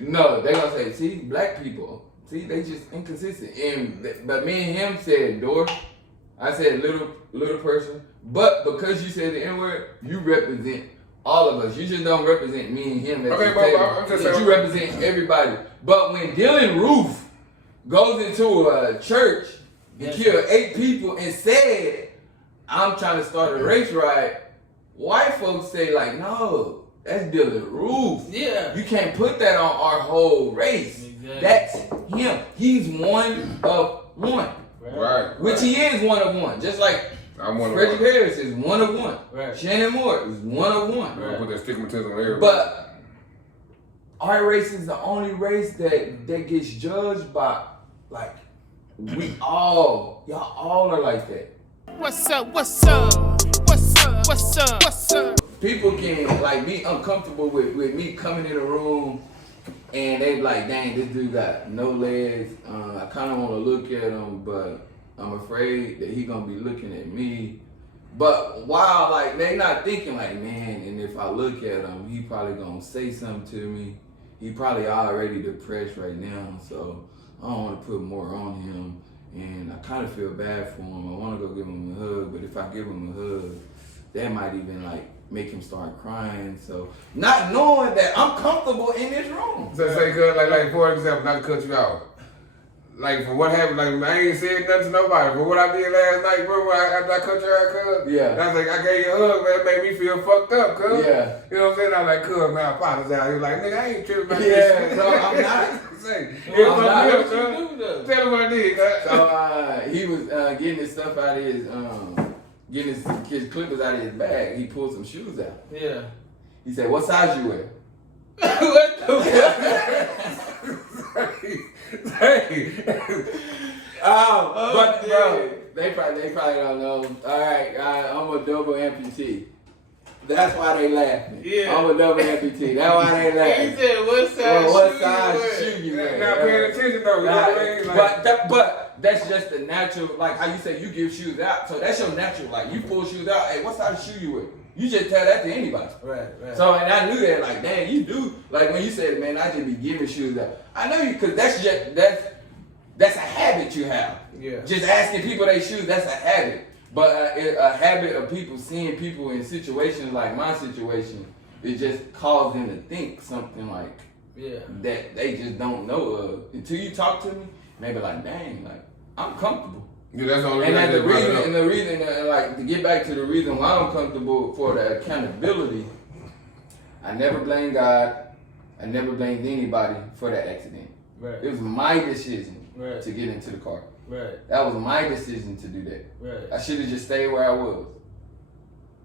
No, they gonna say, see, black people. See, they just inconsistent. But me and him said door. I said little person. But because you said the N-word, you represent all of us. You just don't represent me and him at the table. I'm just saying, you represent everybody. But when Dylan Roof goes into a church and killed 8 people and said, I'm trying to start a race riot, white folks say like, no, that's Dylan Roof. Yeah. You can't put that on our whole race. Exactly. That's him. He's one of one. Right. Which he is one of one. Just like Reggie Harris is one of one. Right. Shannon Moore is one of one. Right. Put that stigmatism on everybody. But our race is the only race that gets judged by, like, y'all all are like that. What's up? What's up? What's up? What's up? What's up? People can like be uncomfortable with me coming in a room and they be like, dang, this dude got no legs. I kind of want to look at him, but I'm afraid that he gonna be looking at me. But while like they not thinking like, man, and if I look at him, he probably gonna say something to me. He probably already depressed right now, so I don't want to put more on him. And I kind of feel bad for him. I want to go give him a hug, but if I give him a hug, that might even like make him start crying. So not knowing that I'm comfortable in this room. So say, cuz, like for example, not to cut you out. Like for what happened, like I ain't said nothing to nobody. But what I did last night, bro, after I cut your hair, cuz, yeah, I was like, I gave you a hug, man, it made me feel fucked up, cuz. Yeah. You know what I'm saying? I was like, cuz, man, I apologize. He was like, nigga, I ain't tripping about this shit. No, I'm not. I'm not. Tell him what I did, cuz. So he was getting his stuff out of his, getting his clippers out of his bag. He pulled some shoes out. Yeah. He said, what size you wear? What the fuck? Hey. But bro, they probably don't know. All right, I'm a double amputee. That's why they laughing. Yeah. I'm a double amputee. That's why they laughing. He said, what size shoe you wear? Not paying attention though. You know what I mean? Like, but that's just the natural, like how you say you give shoes out. So that's your natural, like you pull shoes out. Hey, what size shoe you wear? You just tell that to anybody. Right. So, and I knew that, like, damn, you do. Like, when you said, man, I just be giving shoes out. I know you, because that's a habit you have. Yeah. Just asking people their shoes, that's a habit. But a habit of people seeing people in situations like my situation, it just causes them to think something like that they just don't know of. Until you talk to me, maybe like, dang, like, I'm comfortable. Yeah, that's the only reason, like, to get back to the reason why I'm comfortable for the accountability, I never blamed God. I never blamed anybody for that accident. Right. It was my decision to get into the car. Right. That was my decision to do that. Right. I should have just stayed where I was.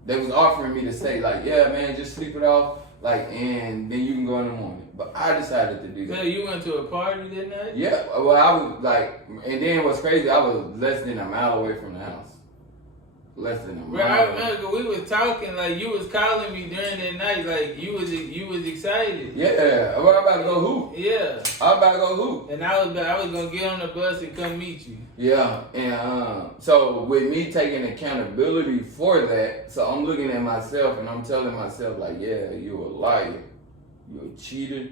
They was offering me to say, like, yeah, man, just sleep it off, like, and then you can go in the morning. But I decided to do that. So you went to a party that night? Yeah. Well, I was like, and then what's crazy, I was less than a mile away from the house. Less than a mile. Right, I remember we was talking, like, you was calling me during that night, like, you was excited. Yeah. Well, I'm about to go hoop. Yeah. I'm about to go hoop. And I was gonna get on the bus and come meet you. Yeah, and so with me taking accountability for that, so I'm looking at myself and I'm telling myself, like, yeah, you're a liar, you're a cheater,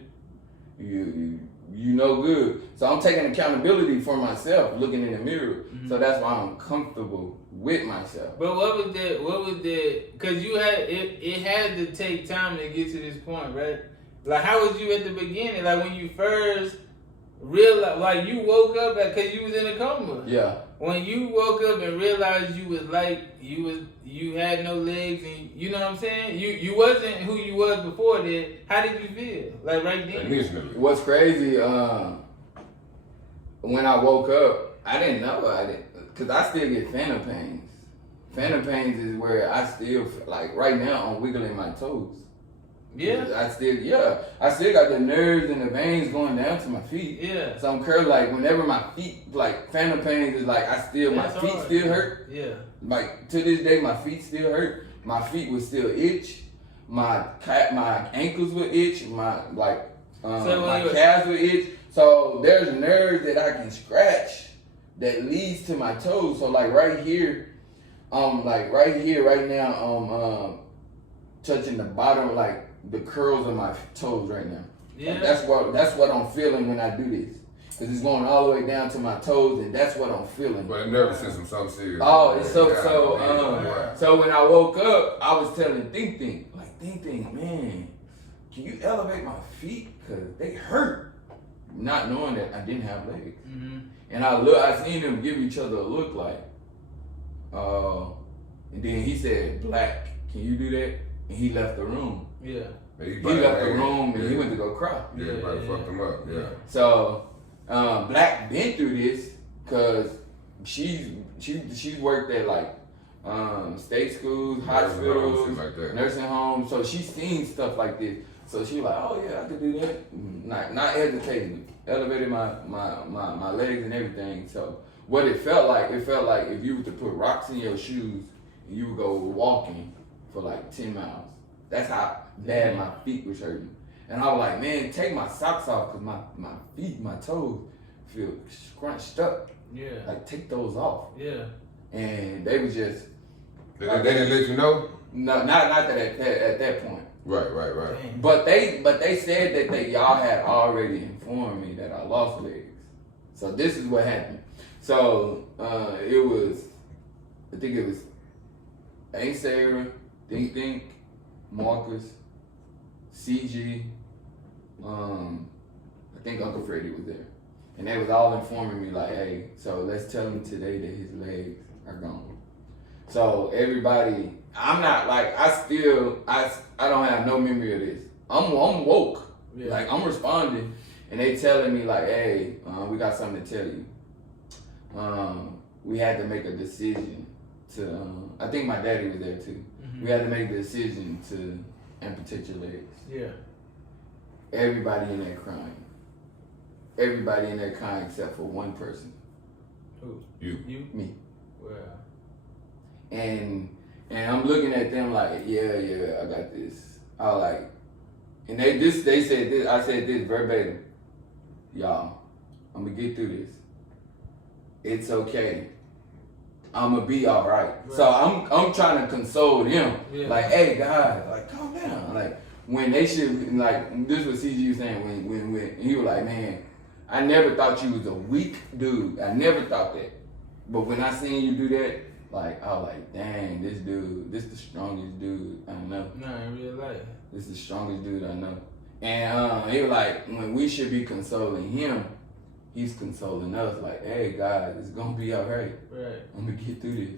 you no good. So I'm taking accountability for myself, looking in the mirror. Mm-hmm. So that's why I'm comfortable with myself. But what was that? Because you had it had to take time to get to this point, right? Like, how was you at the beginning? Like, when you first realized, like, you woke up because you was in a coma. Yeah. When you woke up and realized you was like you had no legs, and you know what I'm saying, you wasn't who you was before that. How did you feel? Like, right then. What's crazy? When I woke up, I didn't know because I still get phantom pains. Phantom pains is where I still like right now I'm wiggling my toes. Yeah. I still got the nerves and the veins going down to my feet. Yeah. So I'm curved, like, whenever my feet, like, phantom pains is like, my feet still hurt. Yeah. Like, to this day, my feet still hurt. My feet would still itch. My ankles would itch. My calves would itch. So there's nerves that I can scratch that leads to my toes. So, like, right here right now, touching the bottom, like, the curls of my toes right now. Yeah. Like, that's what I'm feeling when I do this. Cause it's going all the way down to my toes, and that's what I'm feeling. But the nervous system so serious. Oh, it's so when I woke up, I was telling Think, man, can you elevate my feet? Cause they hurt. Not knowing that I didn't have legs. Mm-hmm. And I seen them give each other a look like, and then he said, Black, can you do that? And he left the room. Yeah. He left the room and he went to go cry. Yeah, everybody fucked him up. Yeah. So Black been through this because she's worked at like state schools, hospitals, like that. nursing homes. So she's seen stuff like this. So she like, oh yeah, I could do that. Not hesitating. Elevated my legs and everything. So what it felt like if you were to put rocks in your shoes and you would go walking for like 10 miles. That's how bad my feet was hurting. And I was like, man, take my socks off because my feet, my toes feel scrunched up. Yeah. Like, take those off. Yeah. And they was just... They didn't let you know? No, not that at that point. Right. Dang. But they said that y'all had already informed me that I lost legs. So this is what happened. So it was, I think it was Aunt Sarah, Think, Marcus, CG, I think Uncle Freddie was there. And they was all informing me like, hey, so let's tell him today that his legs are gone. So everybody, I'm not like, I don't have no memory of this. I'm woke. Yeah. Like, I'm responding, and they telling me like, hey, we got something to tell you. We had to make a decision to, I think my daddy was there too. Mm-hmm. We had to make the decision to amputate your legs. Yeah. Everybody in there crying. Everybody in there crying except for one person. Who? You. Me. Wow. And I'm looking at them like, yeah, I got this. I was like, and they said this, I said this verbatim. Y'all, I'm gonna get through this. It's okay. I'm gonna be all right. So I'm trying to console them. Yeah. Like, hey guys, like calm down. Like when they should, like this was CG was saying when he was like, man, I never thought you was a weak dude. I never thought that. But when I seen you do that, like I was like, dang, this the strongest dude I know. No, in real life. This is the strongest dude I know. And he was like, when we should be consoling him, he's consoling us. Like, hey guys, it's gonna be all right. Right. I'm gonna get through this.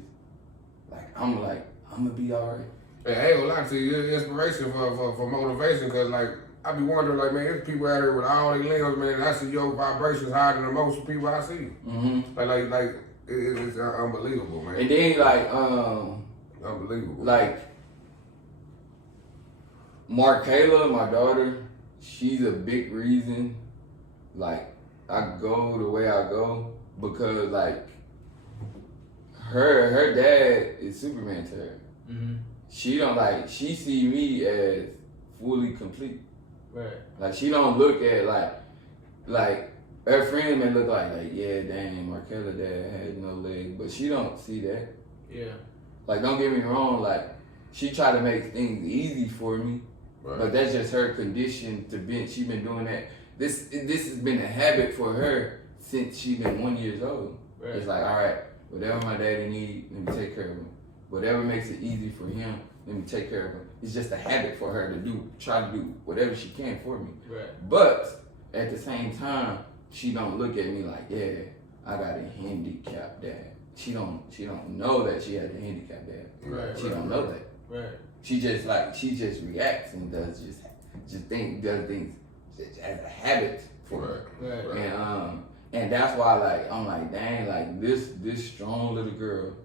I'm gonna be all right. Hey, I ain't gonna lie to you, you're inspiration for motivation, cause like I be wondering like, man, there's people out here with all their limbs, man, and I see your vibrations higher than the most people I see. Mm-hmm. Like it's unbelievable, man. And then Unbelievable. like Markayla, my daughter, she's a big reason. Like I go the way I go because like her dad is Superman to her. Mm-hmm. She see me as fully complete. Right. Like she don't look at like her friends may look like yeah, dang, Markayla dad had no leg, but she don't see that. Yeah. Like don't get me wrong, like she try to make things easy for me, but that's just her condition to be. She been doing that. This has been a habit for her since she been 1 year old. Right. It's like, all right, whatever my daddy need, let me take care of him. Whatever makes it easy for him, let me take care of him. It's just a habit for her to try to do whatever she can for me. Right. But at the same time, she don't look at me like, yeah, I got a handicapped dad. She don't know that she has a handicapped dad. Right. She don't know that. Right. She just reacts and does things as a habit for her. Right. And that's why like I'm like, dang, like this strong little girl,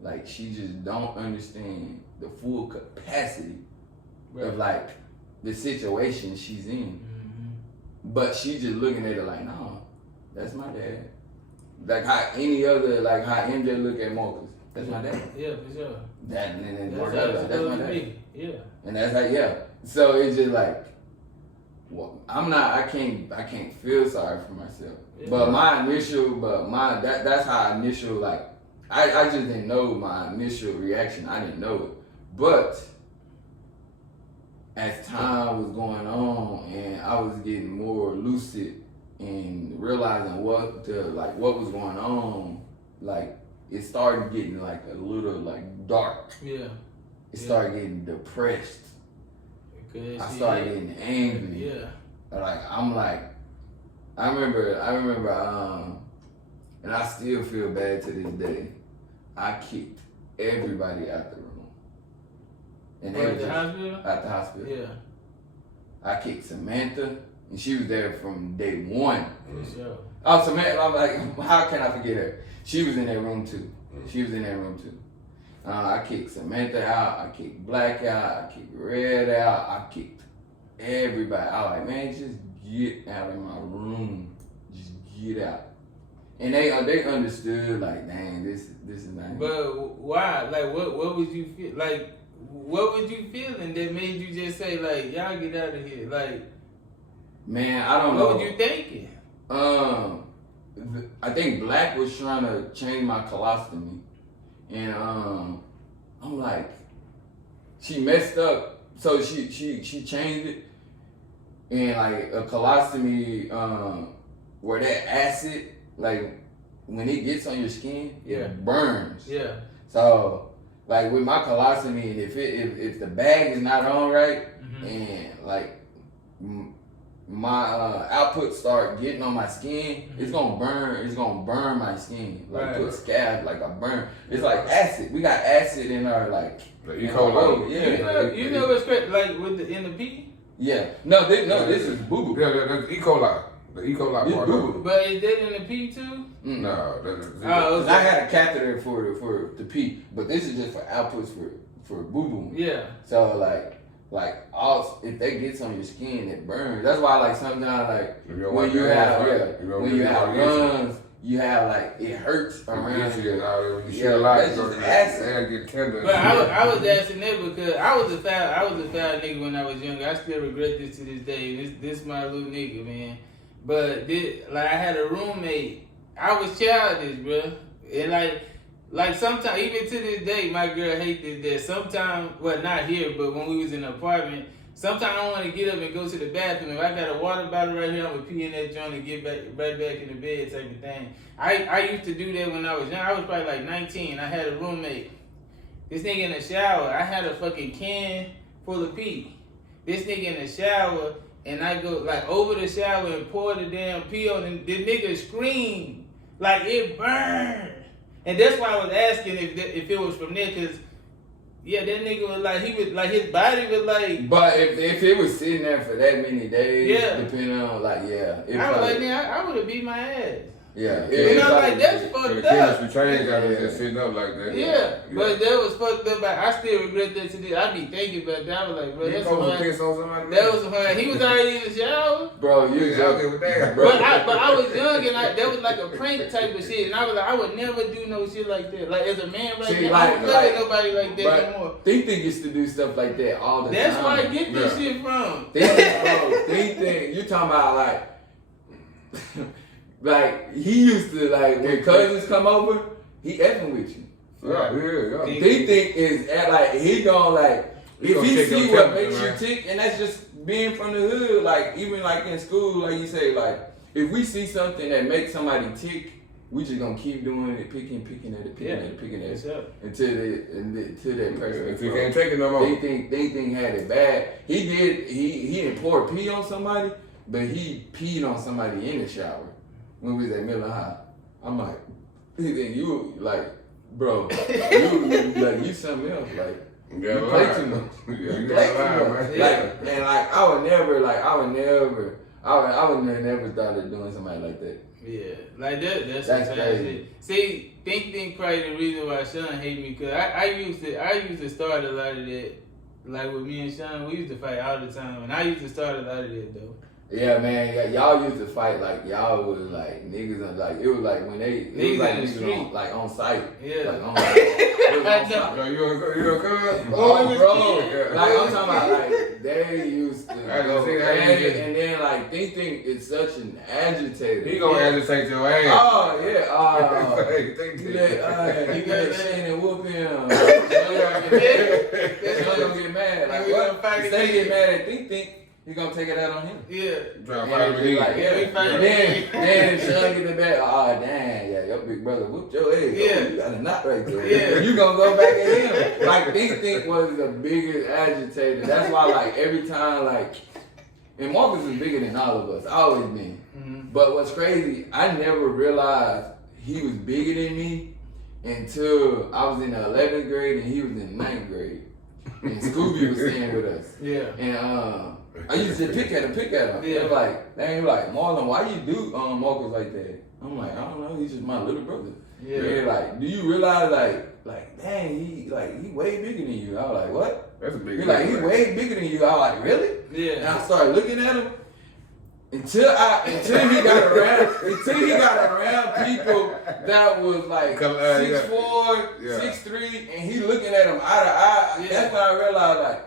like she just don't understand the full capacity of like the situation she's in. Mm-hmm. But she just looking at it like, no, that's my dad. Like how any other, like how MJ look at Marcus, that's my dad. Yeah, for sure. That and then That's that's my dad. me. Yeah. And that's how, yeah. So it's just like, well, I can't feel sorry for myself. Yeah. But that's how initial, like, I just didn't know my initial reaction. I didn't know it. But as time was going on and I was getting more lucid and realizing what was going on, like it started getting like a little like dark. Yeah. It started getting depressed. I started getting angry. Yeah. I remember, and I still feel bad to this day. I kicked everybody out the room. And At the hospital? At the hospital. Yeah. I kicked Samantha, and she was there from day one. For sure. Oh, Samantha, I'm like, how can I forget her? She was in that room too. I kicked Samantha out, I kicked Black out, I kicked Red out, I kicked everybody. I was like, man, just get out of my room. Just get out. And they understood, like, dang, this is not. But why? Like, what would you feel? Like, what was you feeling that made you just say, like, y'all get out of here? Like, man, I don't know. What were you thinking? I think Black was trying to change my colostomy, and I'm like, she messed up, so she changed it, and like a colostomy, where that acid, like when it gets on your skin, it burns. Yeah. So like with my colostomy, and if the bag is not on right, and like my output start getting on my skin, it's gonna burn my skin, like put scabs, like a burn. It's like acid. We got acid in our like E. coli. Yeah. You know what's crazy? Like in the pee? Yeah. No, this is boo boo. Yeah, that's E. coli. The E. coli part. Boo-boo. But is that in the pee too? No. Okay. I had a catheter for the pee, but this is just for outputs for boo boo. Yeah. So like all if that gets on your skin, it burns. That's why like sometimes like when you have runs, you have like it hurts around you. When you shit a lot, that's just acid. They get tender. But I was asking that because I was a foul nigga when I was younger. I still regret this to this day. This my little nigga, man. But I had a roommate. I was childish, bro. And like sometimes, even to this day, my girl hated that. Sometimes, well, not here, but when we was in the apartment, sometimes I don't want to get up and go to the bathroom. If I got a water bottle right here, I'm gonna pee in that joint and get right back in the bed type of thing. I used to do that when I was young. I was probably like 19. I had a roommate. This nigga in the shower, I had a fucking can full of pee. This nigga in the shower, and I go like over the shower and pour the damn pee on him. The nigga screamed like it burned. And that's why I was asking if it was from there, cause that nigga was like, he was like, his body was like. But if it was sitting there for that many days, depending on like, I was like, man, I would have beat my ass. Yeah. And I'm like, that's fucked up. The train got us just sitting up like that. Yeah, but that was fucked up. I still regret that today. I be thinking about that. I was like, bro, that's some that was some. He was already in the shower. Bro, you joking with that. But I was young and that was like a prank type of shit. And I was like, I would never do no shit like that. Like as a man right now, I don't play with nobody like that no more. Think used to do stuff like that all the time. That's where I get this shit from. Think you talking about like. Like he used to like when cousins come over, he effing with you. Yeah. Think is at like he gon' like if he see what makes you tick, and that's just being from the hood. Like even like in school, like you say, like if we see something that makes somebody tick, we just gonna keep doing it, picking at it, until that person. If you can't take it no more, they think had it bad. He didn't pour pee on somebody, but he peed on somebody in the shower. When we was at Miller High, I'm like, you like, bro, you something else. Like, you play too much. You play too much. Like, and like, I would never thought of doing somebody like that. Yeah, like that's crazy. See, think probably the reason why Sean hate me, cause I used to start a lot of that. Like with me and Sean, we used to fight all the time, and I used to start a lot of that though. Yeah, man. Y'all used to fight like y'all was like niggas and like it was like when it was like niggas on site. Yeah. Like it was on site. You gonna come? Oh, bro. Like I'm talking about like they used to go and then like think is such an agitator. He gonna agitate your ass. Oh yeah. You let Shannon whoop him. He's gonna get mad. Like what? Instead of get mad at think. He gonna take it out on him. Yeah. And then Sean get it back. Oh damn, yeah, your big brother whooped your ass. Yeah. Oh, you got a knot right there. Yeah. You gonna go back at him. Like think was the biggest agitator. That's why like every time like, and Marcus is bigger than all of us. Always been. Mm-hmm. But what's crazy, I never realized he was bigger than me until I was in the 11th grade and he was in the 9th grade. And Scooby was staying with us. Yeah. And I used to pick at him. Yeah. They're like, Marlon, why you do Marcus like that? I'm like, I don't know, he's just my little brother. Yeah. They're like, do you realize like, dang, he way bigger than you? I was like, what? That's a big He's like, he way bigger than you. I was like, really? Yeah. And I started looking at him until he got around people that was like 6'4", 6'3", and he looking at him eye to eye. Yeah. That's when I realized like,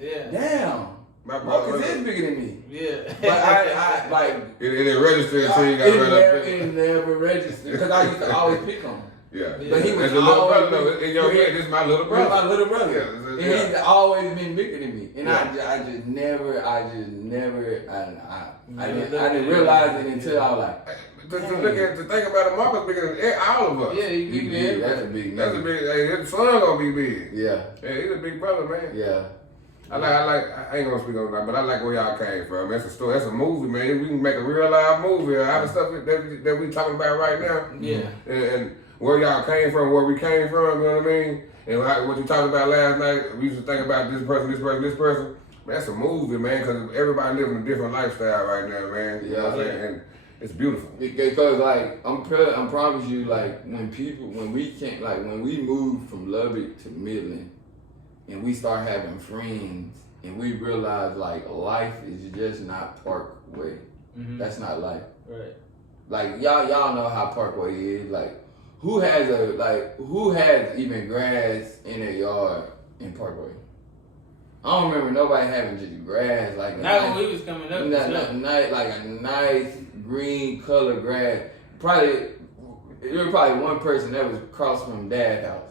Yeah. damn. Marcus is bigger than me. Yeah. But I like it didn't register until you got right up there. It never registered because I used to always pick him. Yeah. But he was as a little always brother. In your head, this is my little brother. My little brother. Yeah. And he's always been bigger than me. And Yeah. I just never I didn't realize it until I was like, To think about it, Marcus bigger than all of us. Yeah, you he big. That's a big That's a nigga. big. Hey, his son gonna be big. Yeah. Yeah, he's a big brother, man. Yeah. I ain't gonna speak on that, but I like where y'all came from. That's a story. That's a movie, man. We can make a real live movie out of stuff that we talking about right now. Yeah. And where y'all came from, where we came from, you know what I mean? And what you talked about last night, we used to think about this person. Man, that's a movie, man, because everybody living a different lifestyle right now, man. You know what I'm saying? And it's beautiful. Because like I'm promise you, like when we moved from Lubbock to Midland and we start having friends and we realize like life is just not Parkway. Mm-hmm. That's not life. Right. Like y'all know how Parkway is. Like who has even grass in their yard in Parkway? I don't remember nobody having just grass like Not when we was coming up. like a nice green color grass. There was probably one person that was across from Dad's house.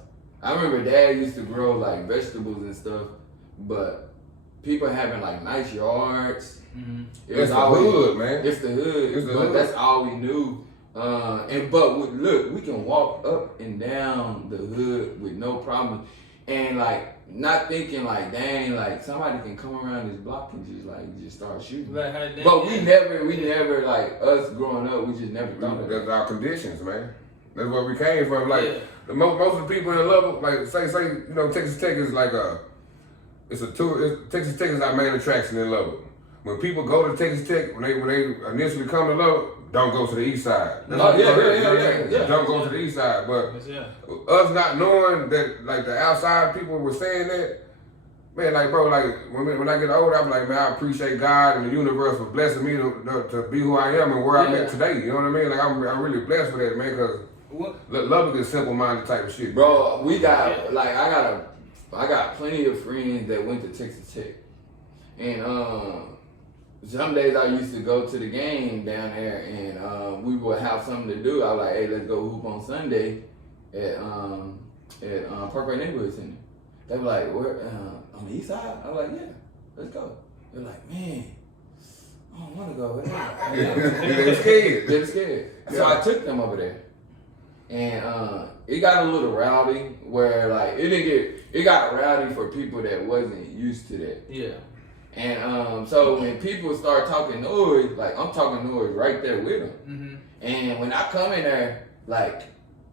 I remember Dad used to grow like vegetables and stuff, but people having like nice yards. Mm-hmm. It's the hood, man. It's the hood. That's all we knew. Look, we can walk up and down the hood with no problem, and like not thinking like, dang, like somebody can come around this block and just start shooting. Like, but we never like us growing up. We just never thought of That's that. our conditions, man. That's where we came from. Like Yeah. most of the people in Lubbock, like say you know, Texas Tech is like Texas Tech is our main attraction in Lubbock. When people go to Texas Tech, when they initially come to Lubbock, don't go to the east side. Yeah. Don't go to the east side. But us not knowing that, like the outside people were saying that, man, like bro, like when I get older, I'm like, man, I appreciate God and the universe for blessing me to be who I am and where I'm at today. You know what I mean? Like I'm really blessed for that, man, because Lubbock is simple-minded type of shit. Bro, we got like I got plenty of friends that went to Texas Tech, and some days I used to go to the game down there, and we would have something to do. I was like, hey, let's go hoop on Sunday at Parkway Neighborhood Center. They were like, where on the east side? I was like, yeah, let's go. They're like, man, I don't want to go. They were scared. So I took them over there. And it got a little rowdy where like it got rowdy for people that wasn't used to that. Yeah. And so when people start talking noise, like I'm talking noise right there with them. Mm-hmm. And when I come in there, like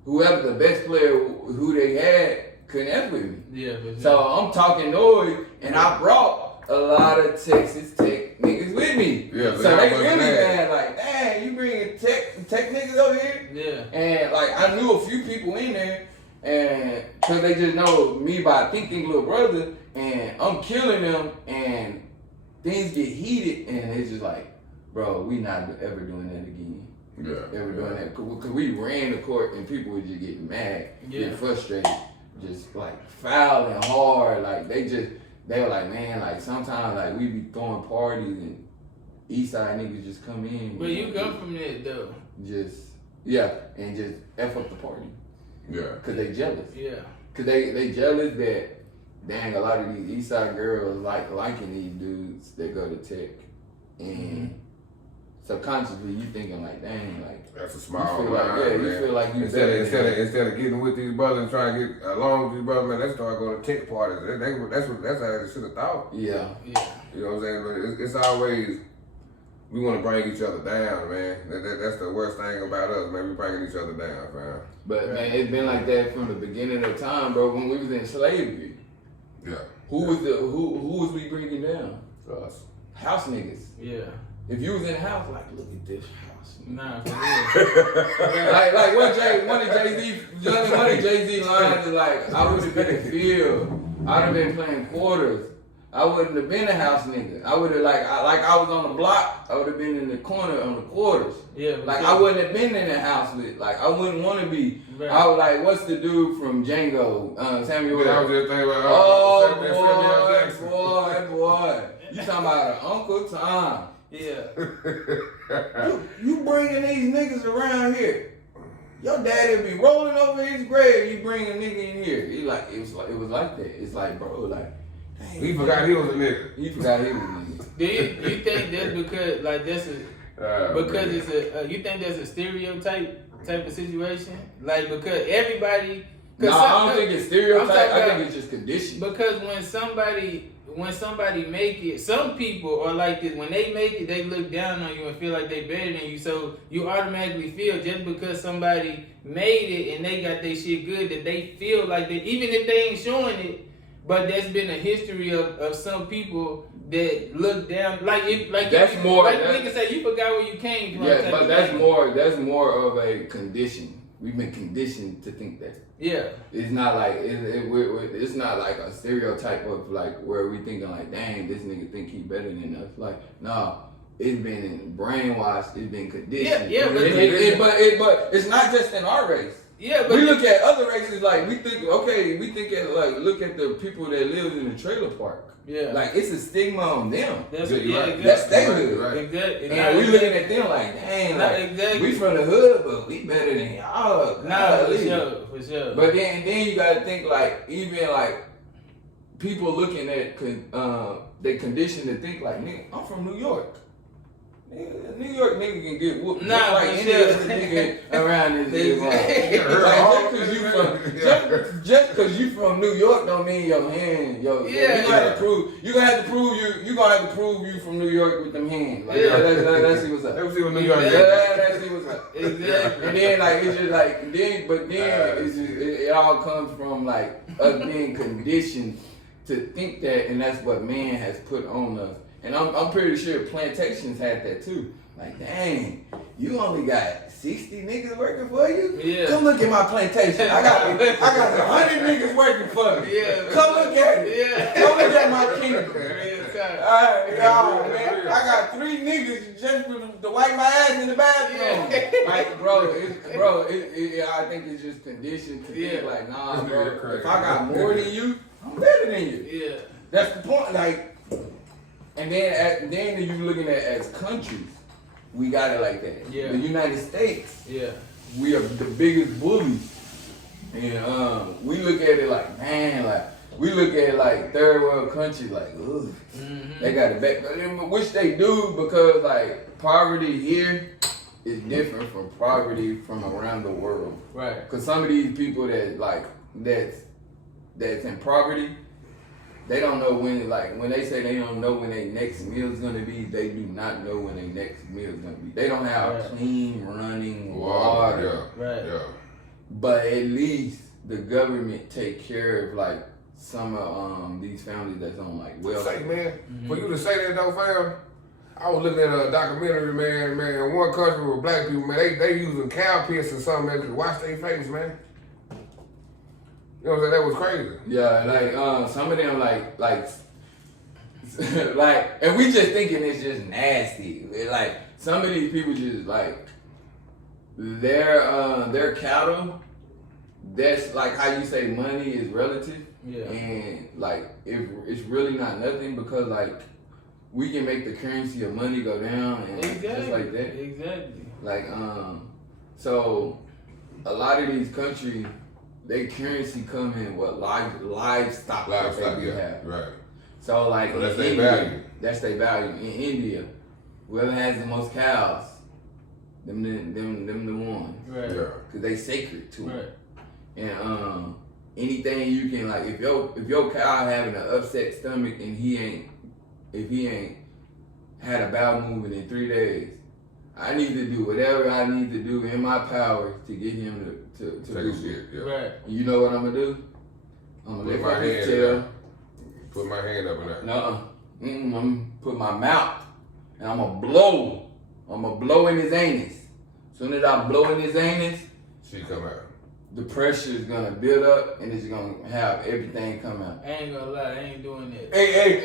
whoever the best player who they had couldn't F with me. Yeah. So I'm talking noise, and I brought a lot of Texas Tech niggas with me. Yeah, so they really mad, like, dang, you bringing tech niggas over here? Yeah. And like I knew a few people in there, and cause they just know me by thinking little brother, and I'm killing them, and things get heated, and it's just like, bro, we not ever doing that again. Ever doing that, cause we ran the court, and people would just get mad, get frustrated, just like fouling hard, like they they were like, man, like sometimes like we be throwing parties and East Side niggas just come in. But you come from that though. And just F up the party. Yeah. Cause they jealous. Yeah. Cause they jealous that dang a lot of these East Side girls liking these dudes that go to tech, and subconsciously you thinking like, dang, like that's a small you feel line, like, yeah, man. you feel like you instead of getting with these brothers and trying to get along with these brothers, man, they start going to tech parties. That's how they should have thought. Yeah. You know what I'm saying? But it's always we want to bring each other down, man. That's the worst thing about us, man. We bringing each other down, fam. But man, it's been like that from the beginning of time, bro. When we was in slavery. Yeah. Who was we bringing down? Us. House niggas. Yeah. If you was in the house, like, look at this house. Nah, for real. like one of Jay-Z lines is like, I would have been in the field. I'd have been playing quarters. I wouldn't have been a house nigga. I would have I was on the block. I would have been in the corner on the quarters. Yeah. Like I wouldn't have been in the house with. Like I wouldn't want to be. Right. I was like, what's the dude from Django? Samuel. I was just thinking about boy. You talking about an Uncle Tom? Yeah. you bringing these niggas around here. Your daddy'll be rolling over his grave. You bring a nigga in here. It was like that. It's like, bro, like. Dang, he forgot he was a nigga. He forgot he was a nigga. Do you think that's because like that's it's a you think that's a stereotype type of situation? Like because everybody. No, I don't think it's stereotype. I think it's just conditioned. Because when somebody make it, some people are like this. When they make it, they look down on you and feel like they better than you. So you automatically feel just because somebody made it and they got their shit good that they feel like that, even if they ain't showing it. But there's been a history of some people that look down niggas say you forgot where you came from. Yeah, but that's more of a condition. We've been conditioned to think that. Yeah. It's not like it's not like a stereotype of like where we thinking like, dang, this nigga think he better than us. Like, no, it's been brainwashed. It's been conditioned. Yeah, but it's not just in our race. Yeah, but we look at other races like look at the people that live in the trailer park. Yeah. Like it's a stigma on them. That's they hood. Right. Exactly. And we looking at them like, dang, like, we from the hood, but we better than y'all. Nah, for sure. But then you gotta think like even like people looking at they conditioned to think like, nigga, I'm from New York. New York nigga can get whooped like any other nigga around this like, just cause you from New York don't mean your hand, you gonna have to prove you from New York with them hands. Like, let's see what's up. Let's see what New York is. Let's see what's up. Exactly. And then like it's just like it all comes from like us being conditioned to think that, and that's what man has put on us. And I'm pretty sure plantations had that too. Like, dang, you only got 60 niggas working for you? Yeah. Come look at my plantation. I got 100 niggas working for me. Yeah. Come look at it. Yeah. Come look at my kingdom. Alright, man. I got 3 niggas just to wipe my ass in the bathroom. Yeah. Like, bro, I think it's just conditioned to think like, nah, bro. If I got more than you, I'm better than you. Yeah. That's the point. Like, and then you looking at as countries, we got it like that. Yeah. The United States, yeah, we are the biggest bullies, and we look at it like, man, like we look at it like third world countries, like, ugh, they got it back, which they do because like poverty here is different from poverty from around the world. Right. Because some of these people that's in poverty. They don't know when they say they don't know when their next meal is gonna be, they do not know when their next meal is gonna be. They don't have clean running water. Yeah. Right. Yeah. But at least the government take care of like some of these families that's on like welfare. Say, man, for you to say that though, fam, I was looking at a documentary, man, in one country with black people, man, they using cow piss or something to wash their face, man. You know what I'm saying? That was crazy. Yeah, like some of them like and we just thinking it's just nasty. Like some of these people just like their cattle that's like how you say money is relative. Yeah. And like it's really not nothing because like we can make the currency of money go down and just like that. Exactly. Like so a lot of these countries, their currency come in what livestock that they have. Right. So like so that's in their India, value. That's their value. In India, whoever has the most cows, them the ones. Right. Yeah. Cause they sacred to them. Right. And anything you can like if your cow having an upset stomach and if he ain't had a bowel movement in 3 days, I need to do whatever I need to do in my power to get him to Take do a shit. Yeah. Right. And you know what I'm gonna do? I'm gonna lift up his tail. Put my hand up in there. No, I'm gonna put my mouth and I'm gonna blow. I'm gonna blow in his anus. Soon as I blow in his anus, She come out. the pressure is gonna build up and it's gonna have everything come out. I ain't gonna lie, I ain't doing that. Hey,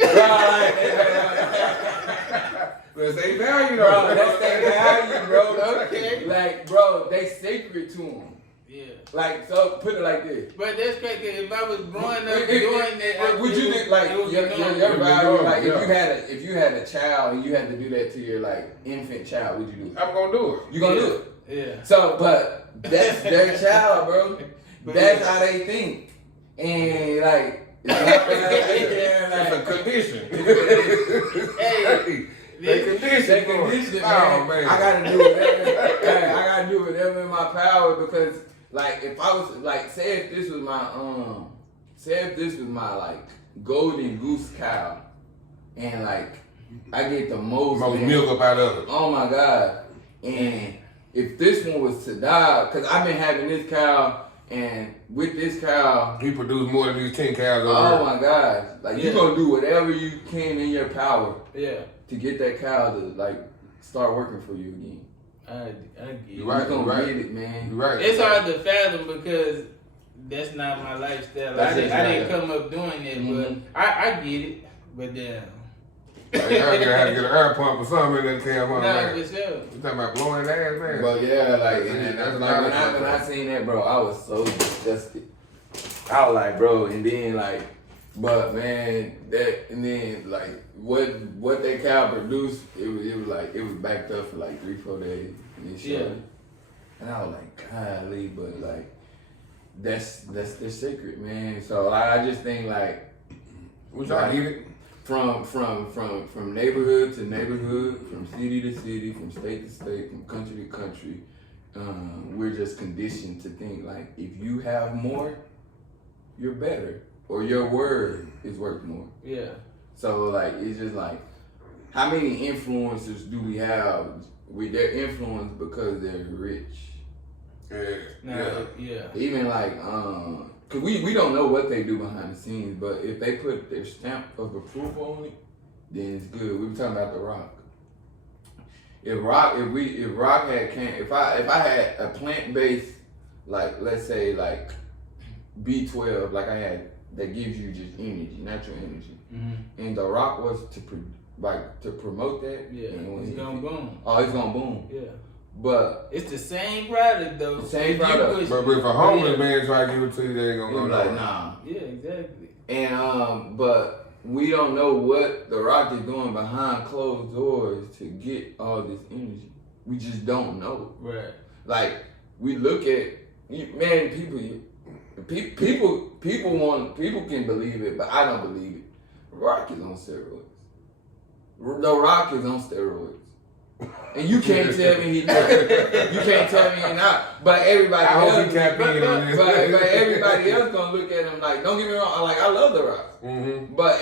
That's their value, bro, though. that's their value, bro. Okay, like, bro, they sacred to them. Yeah. Like, so put it like this. But that's crazy. If I was growing up doing that, Would you do like your value? Like, if you had a child and you had to do that to your like infant child, would you do it? I'm gonna do it. You gonna do it? Yeah. So, but that's their child, bro. That's how they think, and like, That's a condition. Hey. They condition, man. Oh man. I gotta do whatever. Hey, I gotta do whatever in my power because, like, if I was like, say if this was my like golden goose cow, and like I get the most milk up out of it. Oh my god! And if this one was to die, because I've been having this cow, and with this cow, He produced more than these 10 cows over oh my gosh! Like you gonna do whatever you can in your power. Yeah. To get that cow to like start working for you again. I get it. You right, You're you gonna right. get it, man. You right. It's hard to fathom because that's not my lifestyle. I didn't come up doing it, but I get it. But damn. You're gonna have to get an air pump or something in that damn Nah, man. for sure. You talking about blowing ass, man? But yeah, like, And that's like like when I seen that, bro, I was so disgusted. I was like, bro, and then like, but man, that and then like what that cow produced, it was backed up for like 3-4 days and it showed. And I was like, golly, but like that's the secret, man. So I just think like we try to get it. From neighborhood to neighborhood, from city to city, from state to state, from country to country, we're just conditioned to think like if you have more, you're better, or your word is worth more. Yeah. So like it's just like how many influencers do we have? They're influenced because they're rich. Yeah. Even like cause we don't know what they do behind the scenes, but if they put their stamp of approval on it, then it's good. We were talking about The Rock. If I had a plant-based, like let's say like B12, like I had, that gives you just energy, natural energy, and The Rock was to promote that, it's gonna boom. Oh, it's gonna boom. Yeah. But it's the same product though. The same product. But if a homeless man try to give it to you, they ain't gonna go like nowhere. nah. Yeah, exactly. And but we don't know what The Rock is doing behind closed doors to get all this energy. We just don't know. Right. Like we look at man, people can believe it, but I don't believe it. The Rock is on steroids. The Rock is on steroids. And you can't tell me he not. You can't tell me he not. But everybody else, but everybody else gonna look at him like, don't get me wrong, like I love The Rock. Mm-hmm. But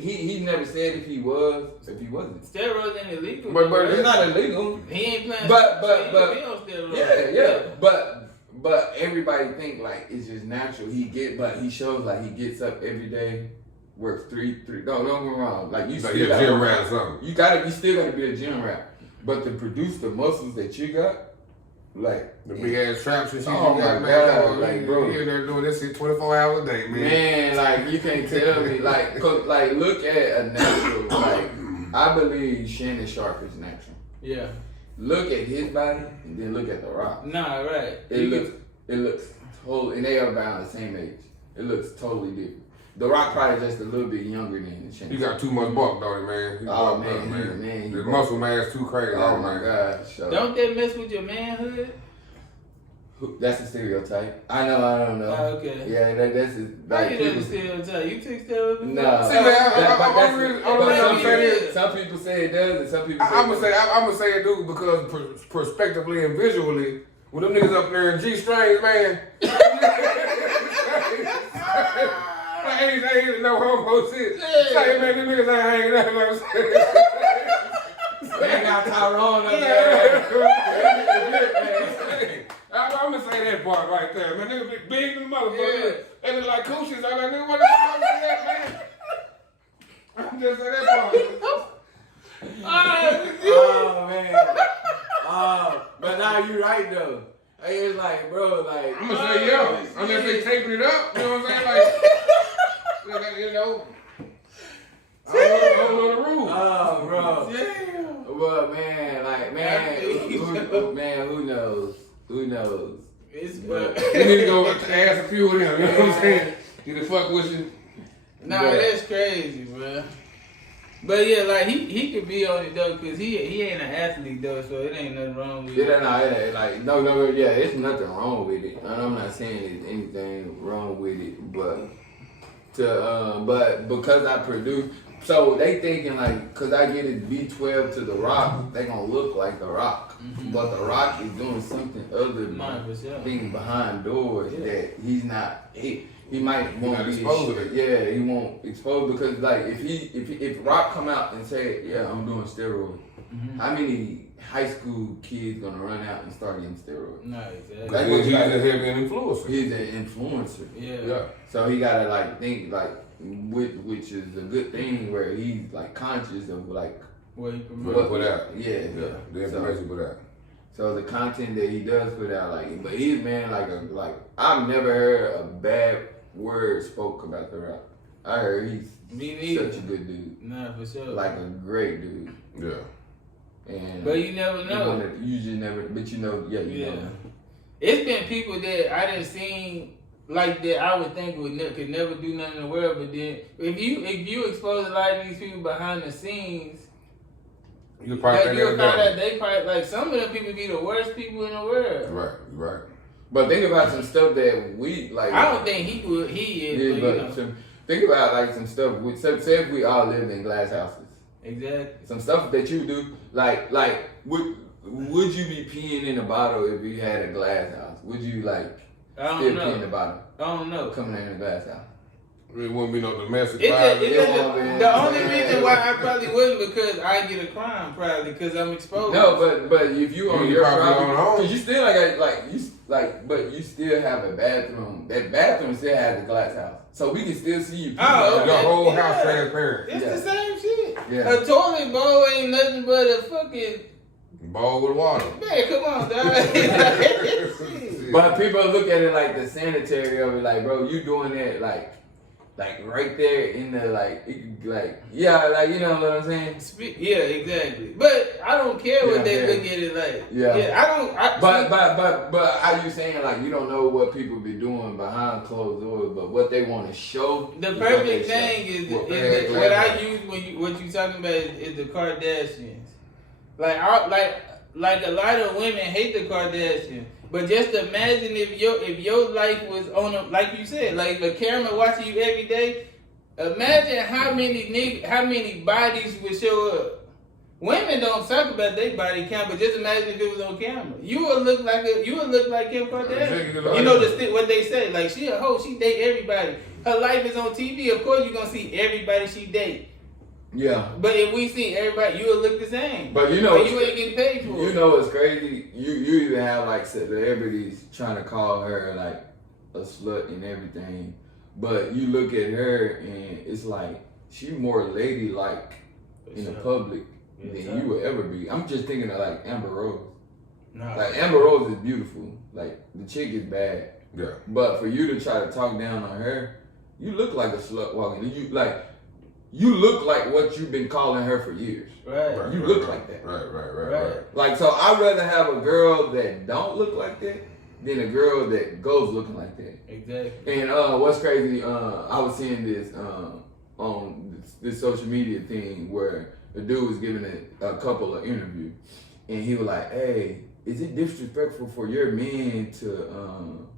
he never said if he wasn't. Steroids ain't illegal. But it's not illegal. He ain't playing. But yeah. But everybody think like it's just natural. He shows like he gets up every day. Works three. Don't get me wrong. Like you like you're a gym rat or something. You still gotta be a gym rat. But to produce the muscles that you got, like the big ass traps and shit oh you got, my man. God, like bro, you're there doing this shit 24 hours a day, man. Man, like you can't tell me, like, like look at a natural. Like I believe Shannon Sharp is natural. Yeah. Look at his body and then look at The Rock. Nah, right. it looks totally, and they are around the same age. It looks totally different. The Rock probably just a little bit younger than Shane. He got too much bulk, don't he, man? He Oh bulked up, man, the muscle man's too crazy. Oh my man. God! So, Don't that mess with your manhood? that's a stereotype. I don't know. Oh, okay. Yeah, that's How like you people. know stereotype? You took steroids? No. See, man, Some people say it does, and some people say I'm gonna say it do because prospectively and visually, with them niggas up there in G-strings, man. ain't no homo shit. Say, man, them niggas ain't hanging out. You know what I'm saying? They ain't got Tyrone up there. I'm gonna say that part right there, man. Niggas be big in the motherfucker. They look like coochies. I'm like, nigga, what the fuck is that, man? I'm just saying that part. Oh man. Oh, but now you right though. It's like, bro, like I'm gonna say yo. Unless they taping it up, you know what I'm saying? Like, you know. I don't know the rules. oh, bro. Damn. But man, like man, who knows? Who knows? It's But You need to go ask a few of them, you know what I'm saying? Did they fuck with you? Nah, But- that's crazy, bro. But yeah, like he could be on it though, cause he ain't an athlete though, so it ain't nothing wrong with it. Yeah, it's nothing wrong with it. And I'm not saying there's anything wrong with it, but but because I produce, so they thinking like, cause I get it B12 to The Rock, they gonna look like The Rock, but The Rock is doing something other than 100%. things behind doors that he's not. He might won't not be exposed to it. Yeah, he won't expose because like if Rock come out and say, yeah, I'm doing steroids, how many high school kids gonna run out and start getting steroids? Nah, exactly. Like, He's a heavy influencer. He's an influencer. Yeah. So he gotta like think like which is a good thing where he's like conscious of like What he What he promote. put out. yeah. The information put out. So the content that he does put out, like, but he's man like I've never heard a bad word spoke about The Rock. I heard he's Me neither. such a good dude, Nah, for sure. like a great dude. Yeah. And But you never know. You just never, but you know, you Yeah. know. It's been people that I didn't seen like that I would think could never do nothing in the world, but then if you expose a lot of these people behind the scenes, You probably you'll find out they probably like some of them people be the worst people in the world. Right. But think about some stuff that we like. I don't think he is, Yeah, but but you know. think about like some stuff. Say if we all lived in glass houses. Exactly. Some stuff that you do, like would you be peeing in a bottle if you had a glass house? Would you like I don't still know. pee in the bottle I don't know. coming in a glass house? It wouldn't be no domestic It's violence. the only reason why I probably wouldn't because I get a crime probably because I'm exposed. No, but if you on You your probably property, on home. because you still but you still have a bathroom. That bathroom still has a glass house, so we can still see you. Oh, okay. Your whole Yeah. house transparent. It's Yeah. the same shit. Yeah. A toilet bowl ain't nothing but a fucking Bowl with water. man. Come on, dog. Shit. But people look at it like the sanitary of it, like, bro, you doing that like right there in the yeah, like you know what I'm saying? Yeah, exactly. But I don't care what they look at it like. Yeah. I don't. But are you saying like you don't know what people be doing behind closed doors, but what they want to show? The is what perfect they thing show. is what I use what you talking about is the Kardashians. Like a lot of women hate the Kardashians, but just imagine if your life was on a, like you said, like a camera watching you every day. Imagine how many bodies would show up. Women don't talk about their body count, but just imagine if it was on camera. You would look like Kim Kardashian. You know what they say, like she a hoe, she date everybody. Her life is on TV. Of course, you're gonna see everybody she date. Yeah. But if we see everybody, you would look the same. But you know, you ain't getting paid for it. You know what's crazy? You even have like celebrities trying to call her like a slut and everything, but you look at her and it's like she more ladylike in the public than you would ever be. I'm just thinking of like Amber Rose. Nah. Like Amber Rose is beautiful. Like the chick is bad. Yeah. But for you to try to talk down on her, you look like a slut walking. You look like what you've been calling her for years. Right. You look like that. Right. Like, so I'd rather have a girl that don't look like that than a girl that goes looking like that. Exactly. And what's crazy, I was seeing this on this social media thing where the dude was giving a couple an interview, and he was like, "Hey, is it disrespectful for your men to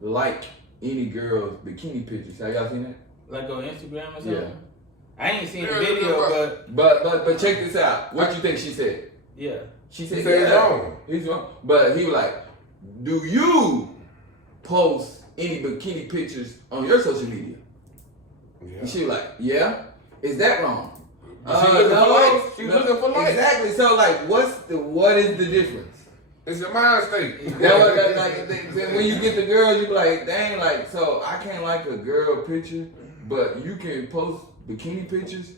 like any girl's bikini pictures?" Have y'all seen that? Like on Instagram or something? Yeah. I ain't seen the video, But check this out. What you think she said? yeah. She said, He said he's yeah, wrong. he's wrong. But he was like, do you post any bikini pictures on your social media? Yeah. And she was like, yeah. Is that wrong? She looking for likes. She looking for likes. Exactly. So like, what is the difference? It's your mind state. When you get the girls, you be like, dang, like, so I can't like a girl picture, but you can post bikini pictures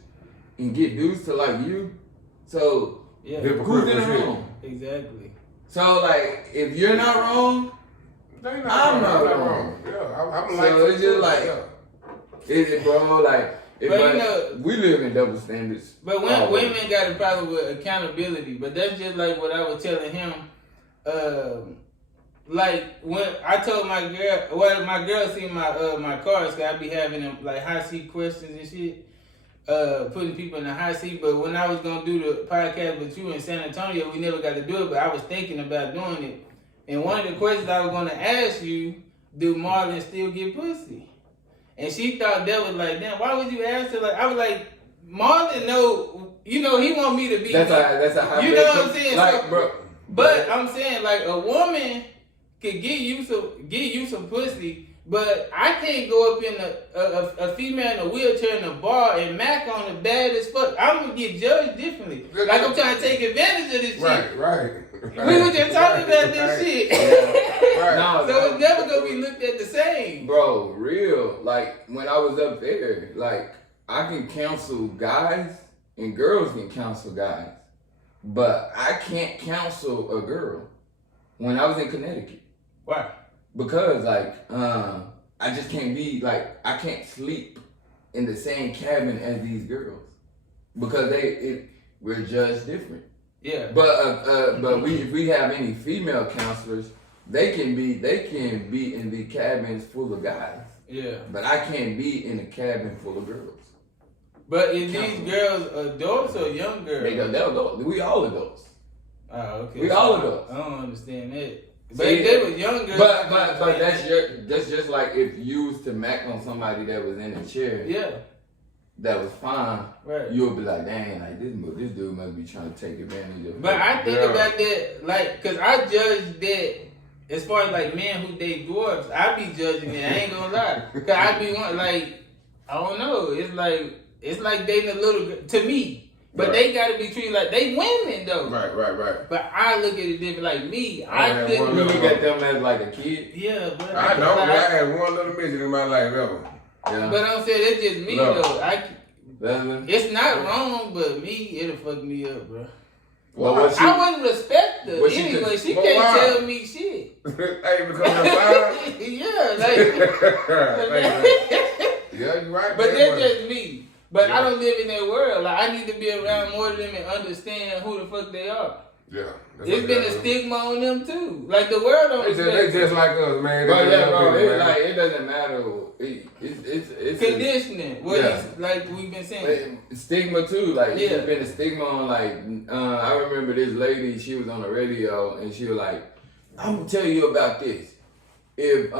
and get dudes to like you. So Yeah. who's in the wrong? Exactly. So like, if you're not wrong, I'm I'm not not wrong. Yeah, I'm so it's just like, is it, bro? Like, we live in double standards. But women got a problem with accountability. But that's just like what I was telling him. Like when I told my girl seen my cars, cause I be having them like hot seat questions and shit, putting people in the hot seat. But when I was gonna do the podcast with you in San Antonio, we never got to do it. But I was thinking about doing it. And one of the questions I was gonna ask you, do Marlon still get pussy? And she thought that was like, damn, why would you ask her? Like, I was like, Marlon, no, you know, he want me to be. That's a high. You know what I'm saying? Like, So, bro. But I'm saying, like, a woman could get you some pussy, but I can't go up in a female in a wheelchair in a bar and mac on the bad as fuck. I'm gonna get judged differently. Like I'm trying to take advantage of this shit. Right. We were just talking about this shit. Right. No, So it's never gonna be looked at the same. Bro, real. Like, when I was up there, like, I can counsel guys and girls can counsel guys. But I can't counsel a girl when I was in Connecticut. Why? Because, like, I just can't be, like, I can't sleep in the same cabin as these girls. Because we're judged different. Yeah. But if we have any female counselors, they can be in the cabins full of guys. Yeah. But I can't be in a cabin full of girls. But is these girls adults or young girls? They're adults. We all adults. Oh, okay. We all adults. I don't understand that. But if they were young girls. But that's just like if you was to mac on somebody that was in a chair. Yeah. That was fine. Right. You'll be like, dang, like this dude must be trying to take advantage of. But I think about that, like, cause I judge that as far as like men who date dwarfs, I be judging it. I ain't gonna lie, cause I be like, I don't know. It's like dating a little girl to me, but right. they gotta be treated like they women though. Right. But I look at it different. Like me, I You couldn't look at them as like a kid. Yeah, but I know. But I had one little midget in my life ever. Yeah. But I'm saying that's just me though. It's not wrong, but me, it'll fuck me up, bro. Well, I wouldn't respect her anyway. She can't tell me shit. Hey, because I'm Yeah, yeah, you're right. But that's just me. But I don't live in that world. Like I need to be around more of them and understand who the fuck they are. Yeah. There's been a stigma on them too. Like the world don't respect They just like us, man. It doesn't matter. It's conditioning. Like we've been saying. Stigma too. Like there's been a stigma on like I remember this lady. She was on the radio and she was like, "I'm gonna tell you about this. If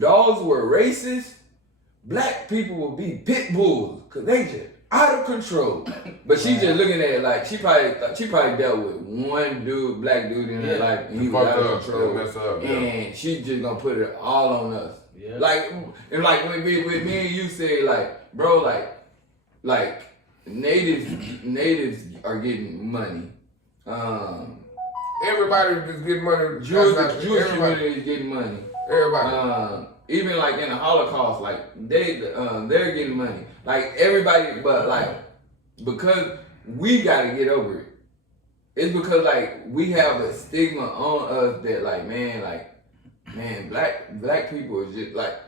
dogs were racist, black people would be pit bulls because they just out of control." But she just looking at it like she probably dealt with one black dude in her life, and he was out of control. And she just gonna put it all on us. Yeah. Like with me and you say like, bro, like natives are getting money. Everybody is getting money. Jewish community is getting money. Everybody. Even like in the Holocaust, like they're getting money. Like everybody, but like because we gotta get over it. It's because like we have a stigma on us that like man, black people is just like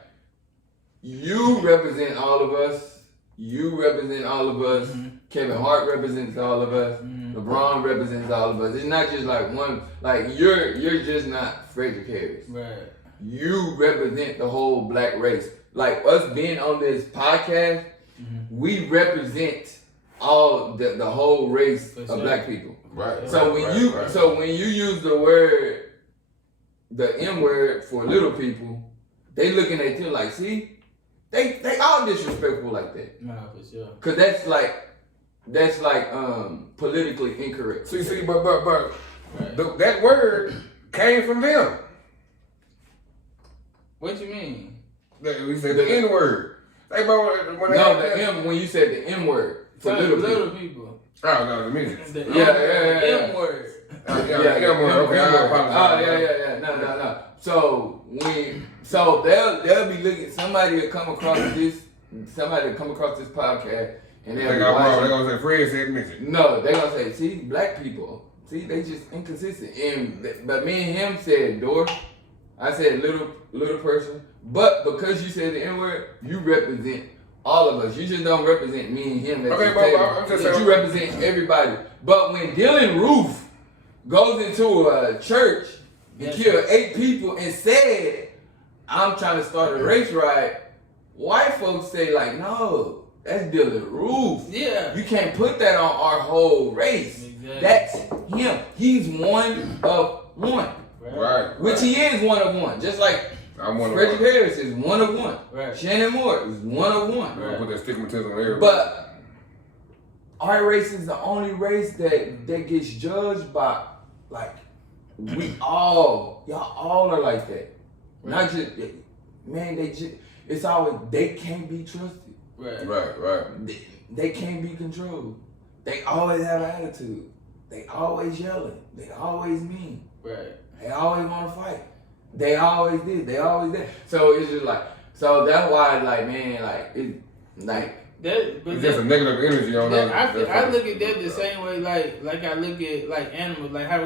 you represent all of us. You represent all of us. Mm-hmm. Kevin Hart represents all of us. Mm-hmm. LeBron represents all of us. It's not just like one. Like you're just not Frederick Harris. Right. You represent the whole black race. Like us being on this podcast, we represent all the whole race of black people. Right. So when you use the word, the N word for little people, they looking at you like, see, they all disrespectful like that. No, for sure. Cause that's like politically incorrect. See, but that word came from them. What you mean? We said the N word. Hey, bro, when you said the M word for little people. Oh no, the music. Yeah. M word. M word. Okay, I apologize. Yeah. No. So they'll be looking. Somebody will come across this podcast, and they'll be watching. They're gonna say Fred said music. No, they're gonna say, see, black people. See, they just inconsistent. But me and him said door. I said little person. But because you said the N word, you represent all of us. You just don't represent me and him. I'm just saying. You represent everybody. But when Dylan Roof goes into a church and killed 8 people and said, I'm trying to start a race riot, white folks say like, no, that's Dylan Roof. Yeah. You can't put that on our whole race. Exactly. That's him. He's one of one. Right. Which he is one of one. Just like Frederick Harris is one of one. Right. Shannon Moore is one of one. Right. Put that stigmatism on everybody. But our race is the only race that gets judged by, like, y'all all are like that. Right. Not just, man, it's always, they can't be trusted. Right. They can't be controlled. They always have an attitude. They always yelling. They always mean. Right. They always want to fight. They always did. So it's just like, so that's why, like, man, like, it's like. It's just a negative energy on that. I look at that the same way, like I look at like animals, like how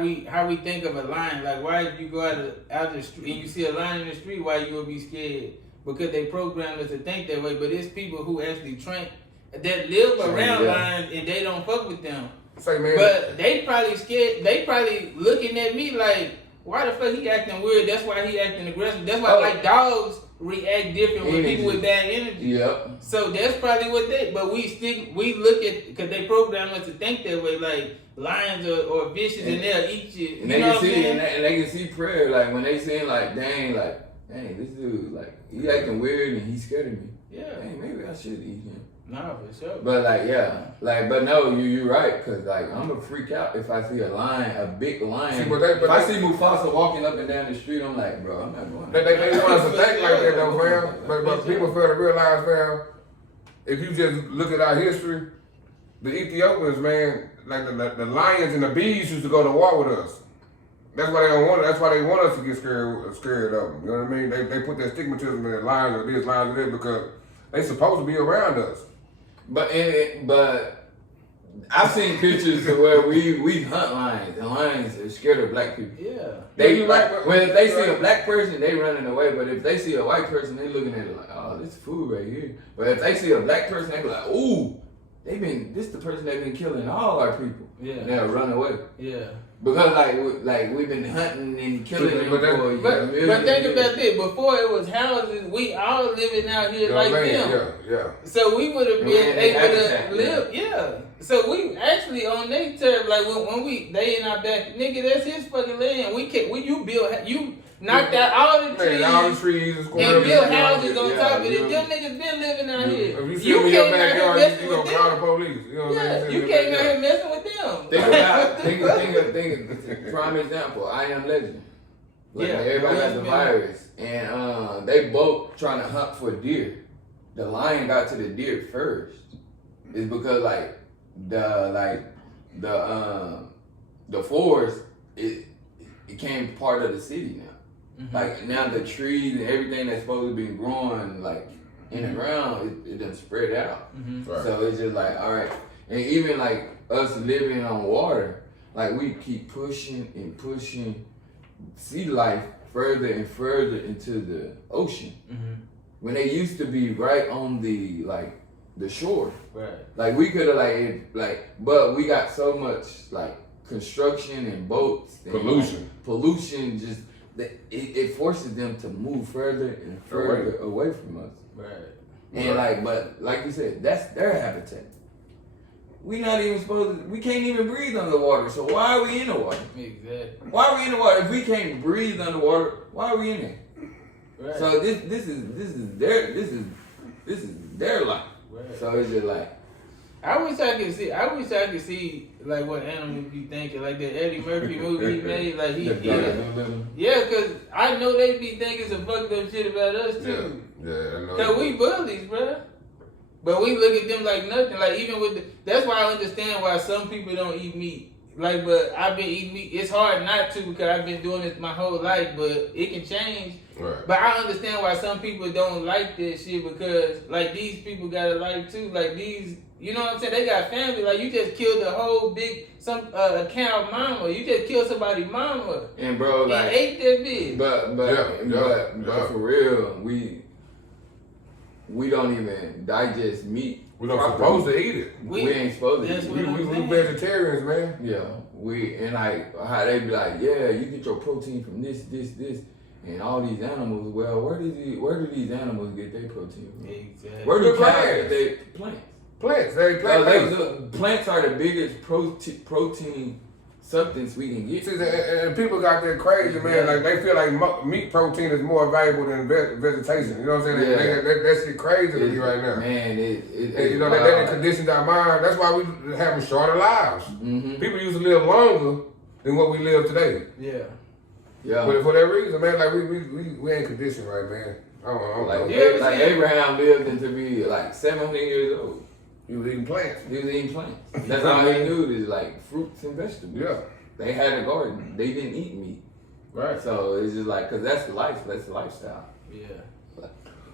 we think of a lion. Like, why you go out the street and you see a lion in the street, why you would be scared? Because they programmed us to think that way. But it's people who actually train that live around lions and they don't fuck with them. Say, man. But they probably scared. They probably looking at me like, why the fuck he acting weird? That's why he acting aggressive. That's why like dogs react different with people with bad energy. Yep. So that's probably what but we look at, because they program us to think that way, like lions are vicious and they'll eat you. And they can see, and they can see prayer, like when they saying like, dang, this dude, like, he acting weird and he's scared of me. Yeah. Dang, maybe I should eat him. Nah, for sure. But like, yeah, like, but no, you're right, cause like I'm gonna freak out if I see a lion, a big lion. If I see Mufasa walking up and down the street, I'm like, bro, I'm not going. They want us to think like that though, fam. But people fail to realize, fam, if you just look at our history, the Ethiopians, man, like the lions and the bees used to go to war with us. That's why they don't want. That's why they want us to get scared of them. You know what I mean? They put that stigmatism in lions or this, lions or that, because they supposed to be around us. But I've seen pictures of where we hunt lions, and lions are scared of black people. Yeah. They like, when if they see a black person, they running away. But if they see a white person, they looking at it like, oh, this food right here. But if they see a black person, they be like, ooh, this the person they've been killing all our people. Yeah. And they'll run away. Yeah. Because like we've been hunting and killing them for But think about this. Before it was houses, we all living out here like them. Yeah. So we would have been able to live. Yeah. So we actually on their turf. Like when they in our back, nigga, that's his fucking land. You knocked out all the trees. All the trees and built houses on top of it. Them niggas been living out here. If you see me in your backyard, you gonna call the police. You know what I'm saying? You came out here messing with them. Think prime example, I Am Legend. Like, everybody has the virus. And they both trying to hunt for deer. The lion got to the deer first. It's because the forest it became part of the city now. Mm-hmm. Like now the trees and everything that's supposed to be growing like in the ground, it done spread out. Mm-hmm. Right. So it's just like, all right. And even like us living on water, like we keep pushing and pushing sea life further and further into the ocean. Mm-hmm. When they used to be right on the the shore. Right. Like we could have but we got so much like construction and boats and pollution just that it forces them to move further and further away from us. Right. And but like you said, that's their habitat. We not even supposed to, we can't even breathe underwater, so why are we in the water? Exactly. Why are we in the water? If we can't breathe underwater, why are we in there? Right. So this is their life. Right. So it's just like I wish I could see like what animals be thinking, like that Eddie Murphy movie he made, like yeah, cause I know they be thinking some fucked up shit about us too. Yeah, I know. Cause we bullies, bro. But we look at them like nothing. Like even with that's why I understand why some people don't eat meat. Like, but I've been eating meat. It's hard not to because I've been doing this my whole life, but it can change. Right. But I understand why some people don't like that shit because like these people got a life too. Like these, you know what I'm saying? They got family. Like you just killed a whole big a cow mama. You just killed somebody's mama. And bro, like and ate that bitch. But for real, we don't even digest meat. We don't supposed to eat it. We ain't supposed to eat it. We vegetarians, man. Yeah, and like how they be like, yeah, you get your protein from this, and all these animals. Well, where do these animals get their protein from? Exactly. Where do cows get their plants? Plants are the biggest protein substance we can get. See, and people got that crazy, man. Like they feel like meat protein is more valuable than vegetation. You know what I'm saying? Yeah. That shit crazy to me right now. Man, you know that conditioned our mind. That's why we having shorter lives. Mm-hmm. People used to live longer than what we live today. Yeah. But for that reason, man, like we ain't conditioned right, man. I don't know. Like Abraham lived to be like 700 years old. He was eating plants. That's all he knew is like fruits and vegetables. Yeah. They had a garden. They didn't eat meat. Right. So it's just like, cause that's the life. That's the lifestyle. Yeah.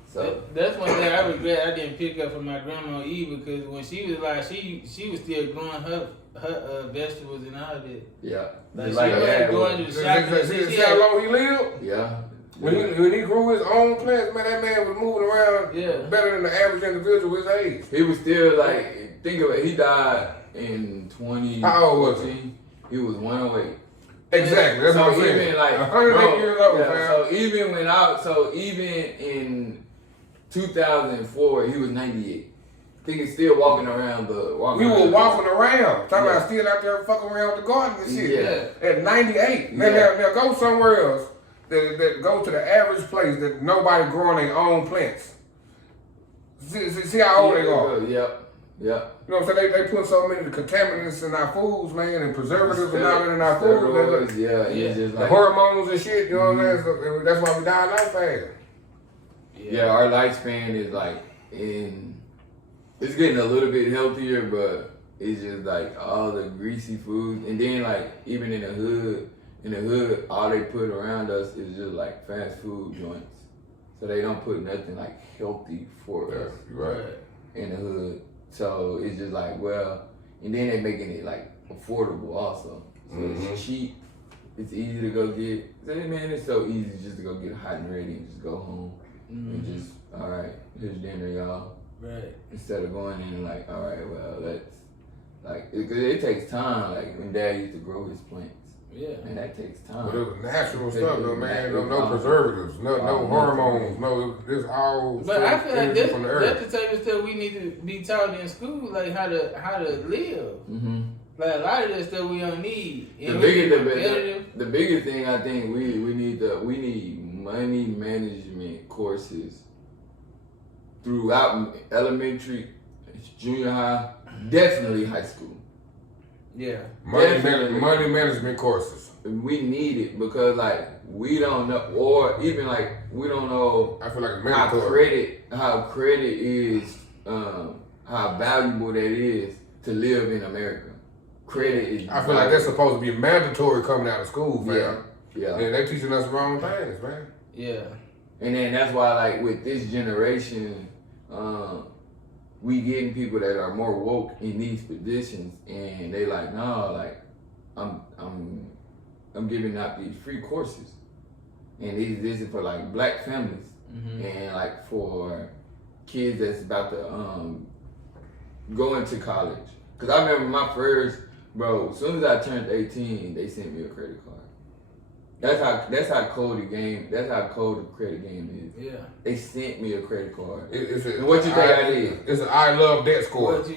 So that's one thing I regret I didn't pick up from my grandma Eve because when she was like she was still growing her vegetables and all that. Yeah. Like she was going to the shop. See how long he lived? Yeah. When he grew his own plants, man, that man was moving around better than the average individual his age. He was still like, think of it, he died in 2014. How old was he? He was 108. Exactly, that's what I'm saying. Even like 108 years old, man. So even in 2004, he was 98. I think he's still walking around We were walking around. Talking about still out there fucking around the garden and shit. At 98. Now go somewhere else. That go to the average place that nobody growing their own plants. See how old they are. Yep. You know what I'm saying? They put so many contaminants in our foods, man, and preservatives and all that in our foods. Just the hormones and shit, you know what I'm saying? So that's why we die out fast. Yeah, our lifespan is like it's getting a little bit healthier, but it's just like all the greasy foods. And then like even in the hood, all they put around us is just like fast food joints. So they don't put nothing like healthy for us in the hood. So it's just like, well, and then they making it like affordable also. So it's cheap, it's easy to go get. Man, it's so easy just to go get hot and ready and just go home and just, all right, here's dinner, y'all. Right. Instead of going in and like, all right, well, let's, like, it takes time. Like when Dad used to grow his plants. Yeah. And that takes time. But it was natural stuff though, man. No preservatives, no hormones, no this all. But I feel like that's the type of stuff we need to be taught in school, like how to live. Mm-hmm. Like a lot of that stuff we don't need. The biggest thing I think we need money management courses throughout elementary, junior high, definitely high school. Yeah. Money management courses. We need it because like we don't know, or even like we don't know. I feel like how credit is, how valuable that is to live in America. Credit is. I feel like that's supposed to be mandatory coming out of school, man. Yeah. And they teaching us wrong things, man. Yeah. And then that's why like with this generation, we getting people that are more woke in these positions, and they like, no, like, I'm giving out these free courses, and this is for like black families, and like for kids that's about to going to college. Cause I remember my first, bro, as soon as I turned 18, they sent me a credit card. That's how cold the game. That's how cold the credit game is. Yeah. They sent me a credit card. And what you think I did? It's an I love debt score. What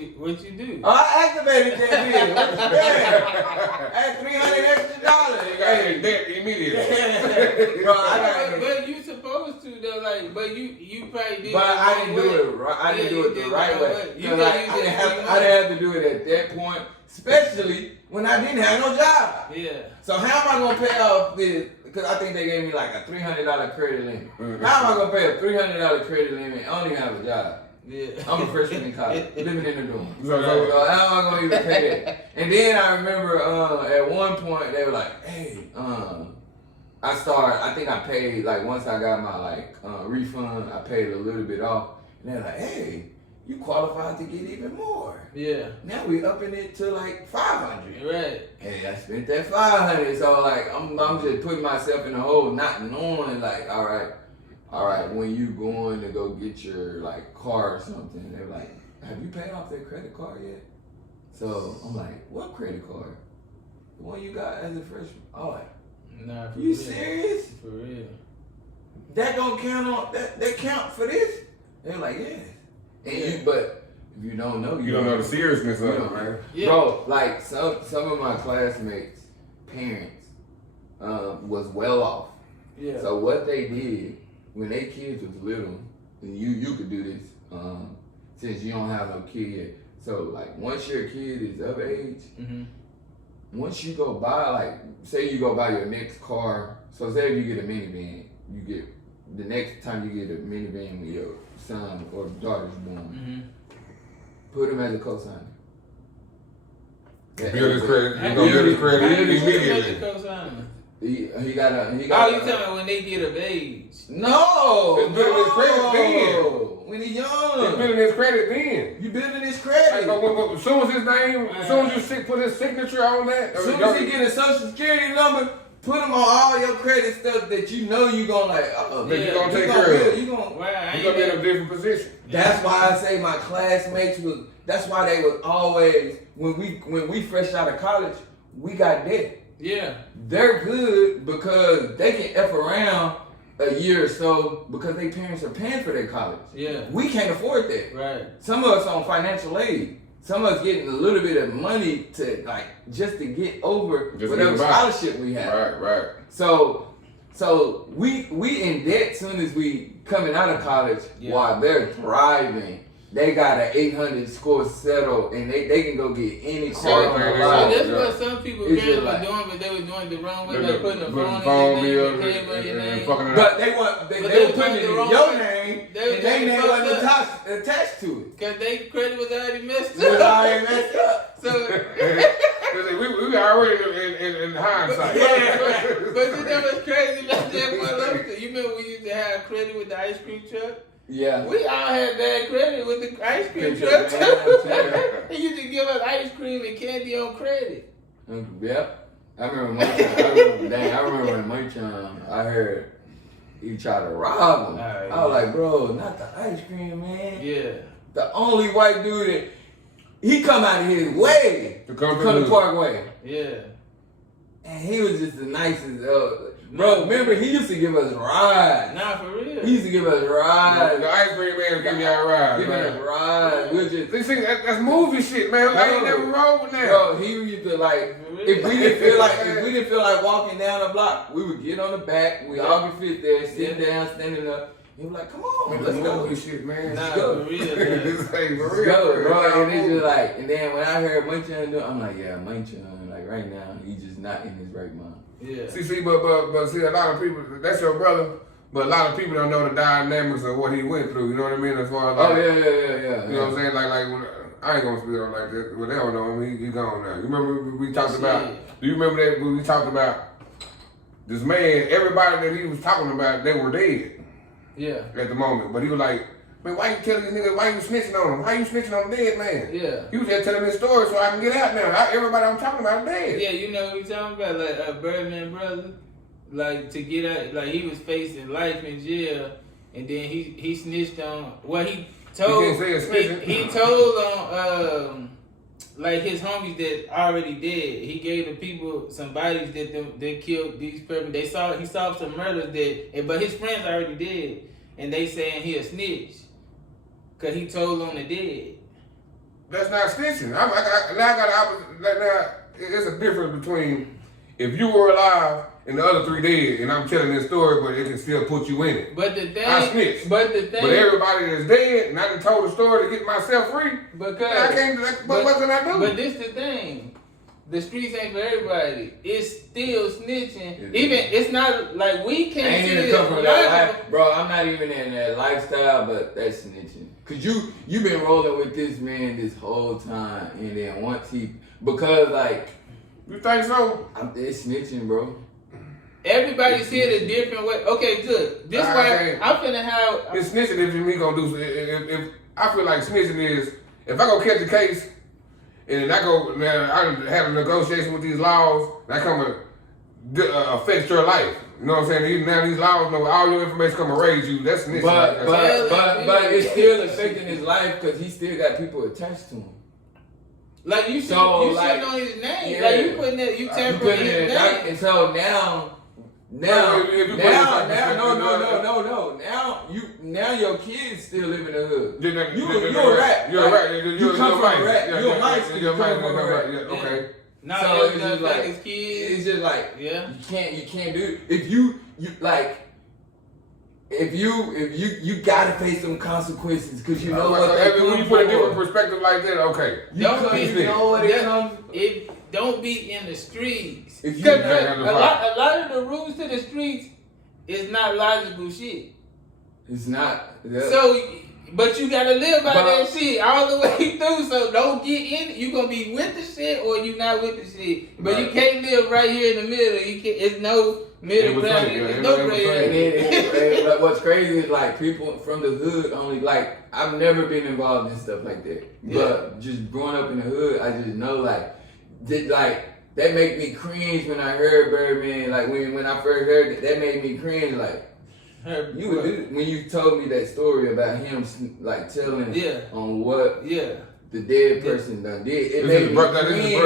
you do? Oh, I activated that bill. What you think? I had $300 extra. You got debt immediately. Bro, I got. But you supposed to though, like, but you probably did. But I didn't do it right. I didn't do it the right way. You Cause I didn't have to do it at that point, especially when I didn't have no job. Yeah. So how am I gonna pay off this? Because I think they gave me like a $300 credit limit. Mm-hmm. How am I gonna pay a $300 credit limit? I don't even have a job. Yeah. I'm a freshman in college, living in the dorm. So So how am I gonna even pay that? And then I remember at one point they were like, "Hey, I think I paid like once I got my refund, I paid a little bit off." And they're like, "Hey, you qualified to get even more. Yeah. Now we upping it to like 500. Right. Hey, I spent that 500. So like I'm just putting myself in a hole, not knowing like, all right, when you going to go get your like car or something, they're like, have you paid off that credit card yet? So I'm like, what credit card? The one you got as a freshman? Oh, like, Nah, for you real. serious? For real. That gonna count on that count for this? They're like, yes. And but if you don't know, you don't know the seriousness of it, man. Yeah. Bro, like some of my classmates' parents was well off. Yeah. So what they did when their kids was little, and you could do this since you don't have no kid yet. So like once your kid is of age, once you go buy like say you go buy your next car. So say if you get a minivan, you get the next time you get a minivan when your son or daughter's born, put him as a cosigner. Build his credit. You're gonna build his credit immediately. He got. Oh, you talking about when they get of age? No, It's building his credit then. When he He's young, building his credit then. you building his credit. As soon as his name, as soon as you put his signature on that, As soon as he get a social security number, put him on all your credit stuff that you know you gonna like. that you gonna take care of. You gonna. You're gonna be in a different position. That's why I say my classmates was. That's why they was always when we fresh out of college, we got debt. Yeah. They're good because they can F around a year or so because their parents are paying for their college. Yeah. We can't afford that. Right. Some of us on financial aid. Some of us getting a little bit of money to like just to get over whatever scholarship we have. Right. So we in debt soon as we coming out of college while they're thriving. They got an 800 score settled, and they can go get any car on the So lot. that's what some people It's parents just were like- doing, but they were doing it the wrong way. They're Like putting a putting phone in your bill name, cable in your name. fucking it up. But they want they But were they putting was it in wrong your way. name, They and they name fucked wasn't up. attached to it. Cause they credit was already messed You up. already messed up. So, we already in hindsight. but you know what's crazy about that motherfucker? You remember we used to have credit with the ice cream truck? Yeah. We all had bad credit with the ice cream Picture, truck man, too. They used to give us ice cream and candy on credit. Yep. I remember one time. I remember one time I heard he tried to rob him. I was like, bro, not the ice cream, man. Yeah. The only white dude that he come out of his way to come to Parkway. Yeah. And he was just the nicest. Bro, remember he used to give us rides. Nah, for real. He used to give us rides. The ice cream man give y'all a ride. Giving us rides. We'll just. See, that's movie shit, man. I ain't never wrong with that. Bro, he used to like. If we didn't feel like walking down the block, we would get on the back. We all could fit there, sitting down, standing up. He was like, "Come on, let's go." Movie shit, man. Nah, go. for real. This ain't for Let's real, go, bro. And man. it's just like, and then when I heard Munchon do it, I'm like, yeah, Munchon, like right now, he's just not in his right mind. Yeah. See, but see, a lot of people, that's your brother, but a lot of people don't know the dynamics of what he went through. You know what I mean? As far as like, Yeah. you know what I'm saying? Like when, I ain't gonna speak on like that. Well, they don't know him. He gone now. You remember we talked about? Do you remember that when we talked about this man? Everybody that he was talking about, they were dead. Yeah. At the moment, but he was like, man, why you telling these niggas? Why you snitching on him? Why you snitching on the dead man? Yeah. He was just telling this story so I can get out now. Everybody I'm talking about dead. Yeah, you know what we talking about? Like Birdman brother, like to get out, like he was facing life in jail, and then he snitched on. Well, he told say it's snitching. he told on like his homies that already dead. He gave the people some bodies that killed these people. He saw some murders but his friends already dead, and they saying he a snitch because he told on the dead. That's not snitching. It's a difference between if you were alive and the other 3 dead, and I'm telling this story, but it can still put you in it. But the thing, I snitch. But the thing, but everybody that's dead, and I done told the story to get myself free. Because I can't. What can I do? But this the thing. The streets ain't for everybody. It's still snitching. Even it's not like we can't. I ain't even come from that life, bro. I'm not even in that lifestyle, but that's snitching. Cause you been rolling with this man this whole time, and then once because like you think so? It's snitching, bro. Everybody see it a different way. Okay, good. This way I'm finna have. It's snitching if me gonna do. If I feel like snitching is if I go catch a case. And I had a negotiation with these laws that come to affect your life. You know what I'm saying? Now these laws know all your information come to raise you. That's snitching. But it's still affecting his life because he still got people attached to him. Like you shouldn't on his name. Yeah. Like you putting it, you tampering his name. And so now, no. Now your kids still live in the hood. You're a rat. You're a rat. You come from a rat. You're a mice. You're a rat. Okay. No, so it's just like his kids. It's just like you can't do it. If you gotta face some consequences because you know what. When you put a different perspective like that, okay. You know what it comes. Don't be in the streets. If you a lot of the rules to the streets is not logical shit. It's not. So, but you gotta live by that shit all the way through. So don't get in it. You gonna be with the shit or you not with the shit. But you can't live right here in the middle. You can't. It's no middle ground. There's no gray area. And what's crazy is like people from the hood only like I've never been involved in stuff like that. Yeah. But just growing up in the hood, I just know that make me cringe when I heard Birdman. Like when I first heard it, that made me cringe. Like when you told me that story about him like telling on what the dead person done did. It made me cringe.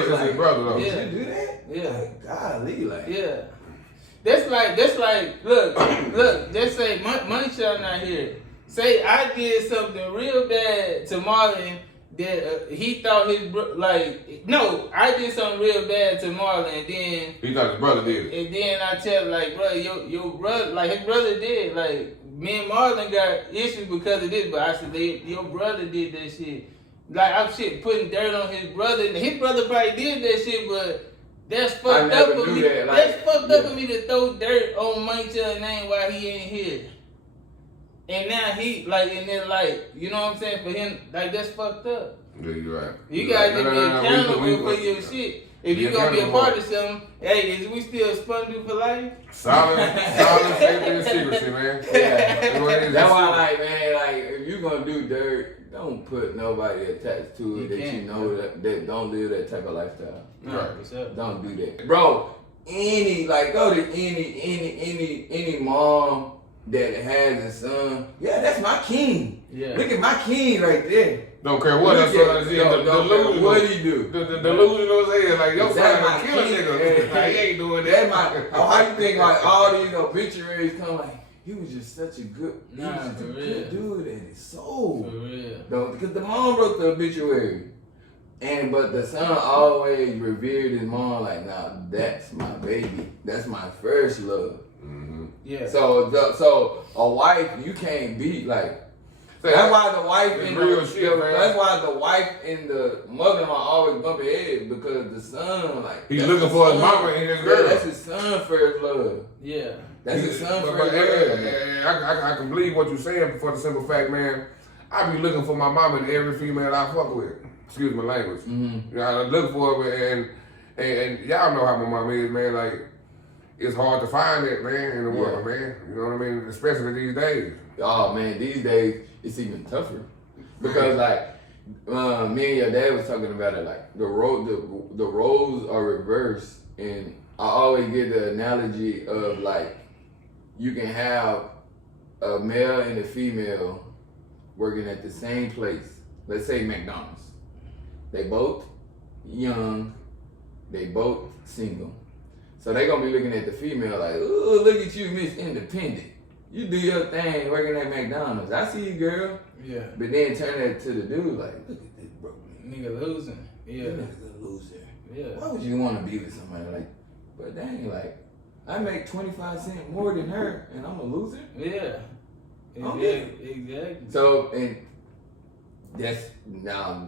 Like, his brother though. Yeah. You do that? Yeah. Like, golly, like. Yeah. That's like look, just say money shot not here. Say I did something real bad to Marlon that he thought I did something real bad to Marlon and then he thought his brother did it. And then I tell like, bro, your brother, like his brother did, like me and Marlon got issues because of this, but I said your brother did that shit. Like I'm putting dirt on his brother, and his brother probably did that shit, but that's fucked up for me. That's fucked up for me to throw dirt on Money's name while he ain't here. And now he you know what I'm saying? For him, like that's fucked up. Yeah, you're right. You gotta be accountable for your shit. If you gonna be a part of something, hey, is we still Spondu for life? Solid safety and secrecy, man. Yeah. That's why, if you gonna do dirt, don't put nobody attached to it that you know that don't live that type of lifestyle. Right. Don't do that, bro. Go to any mom that has a son. Yeah, that's my king. Yeah. Look at my king right there. Don't care what that son is. Delusional. What he do? The delusional is like your son kill a nigga. Like, he ain't doing that. How you think like all these obituaries come like he was just such a good, good dude and his soul. For real. Though, because the mom wrote the obituary. But the son always revered his mom like, nah, that's my baby. That's my first love. Mm-hmm. Yeah. So a wife you can't beat like. That's why the wife and that's why the wife and the mother-in-law always bump heads because the son he's looking for his mama and his girl. That's his son first love. Yeah. That's his son first love. I can believe what you're saying for the simple fact, man. I be looking for my mama in every female I fuck with. Excuse my language. Mm-hmm. You know, I look for her and y'all know how my mama is, man. Like it's hard to find that, man, in the world, man. You know what I mean? Especially these days. Oh man, these days it's even tougher because me and your dad was talking about it. Like the roles are reversed, and I always give the analogy of like you can have a male and a female, working at the same place, let's say McDonald's. They both young, they both single. So they gonna be looking at the female like, ooh, look at you, Miss Independent. You do your thing working at McDonald's. I see you, girl. Yeah. But then turn that to the dude like, look at this broke nigga losing. Yeah. This nigga's a loser. Yeah. Why would you want to be with somebody like, but dang, like, I make 25 cents more than her and I'm a loser? Yeah. Okay. Exactly. So, and that's now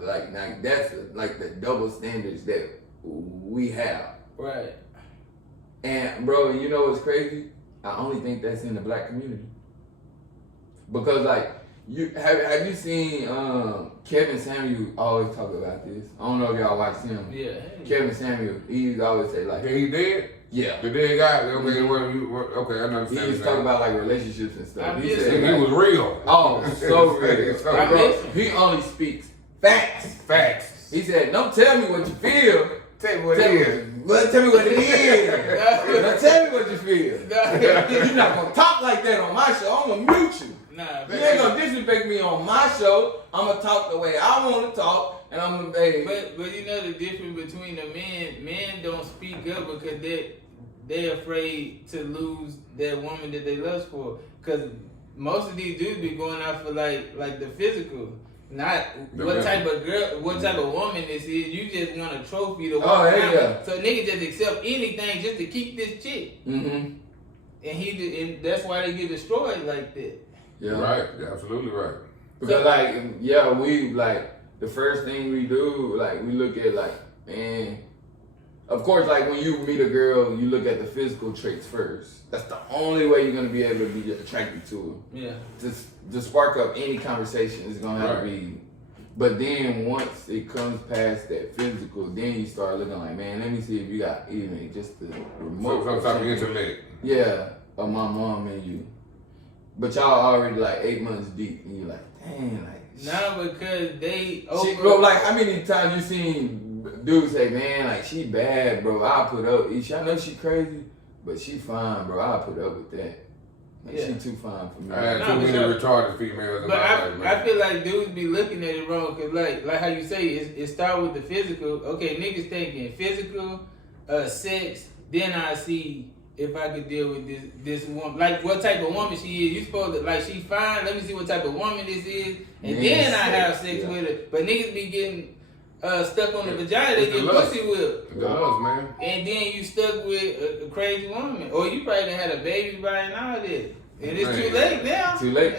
that's like the double standards that we have. Right. And bro, you know what's crazy? I only think that's in the black community. Because like, you have you seen Kevin Samuel always talk about this? I don't know if y'all watch him. Yeah. Kevin Samuel, he always say like, he dead? yeah. The dead guy? Okay, I understand. He used to talk about like relationships and stuff. He said he was real. Oh, so real. So Bro, he only speaks facts. Facts. He said, don't tell me what you feel. Tell me what it is. Well, tell me what it is. Now tell me what you feel. You're not gonna talk like that on my show. I'm gonna mute you. Nah, You ain't gonna disrespect me on my show. I'm gonna talk the way I want to talk, and I'm gonna. But you know the difference between the men don't speak up because they're afraid to lose that woman that they lust for. Because most of these dudes be going out for like the physical. Not what type of girl, what type of woman this is. You just want a trophy to walk around. Yeah. So niggas just accept anything just to keep this chick. Mm-hmm. And that's why they get destroyed like that. Yeah. Right. You're absolutely right. Because like, yeah, we like the first thing we do, like we look at like, man. Of course, like when you meet a girl, you look at the physical traits first. That's the only way you're gonna be able to be attracted to her. Yeah. To spark up any conversation is gonna have to be. But then once it comes past that physical, then you start looking like, man, let me see if you got even just the remote. Some type of intellect. Yeah, of my mom and you. But y'all already like 8 months deep, and you're like, dang, like. No, because they. Bro, like how many times you seen dudes say, man, like she bad, bro. I'll put up. I know she crazy, but she fine, bro. I'll put up with that. Like, she too fine for me. I had too many retarded females in but my life, man. I feel like dudes be looking at it wrong, cause like how you say it start with the physical. Okay, niggas thinking physical, sex. Then I see if I could deal with this woman, like what type of woman she is. You supposed to like she fine. Let me see what type of woman this is, and then I have sex with her. But niggas be getting stuck on the vagina. They get pussy whipped. The lust, man. And then you stuck with a crazy woman, or you probably done had a baby by and all this. And it's too late now. Too late.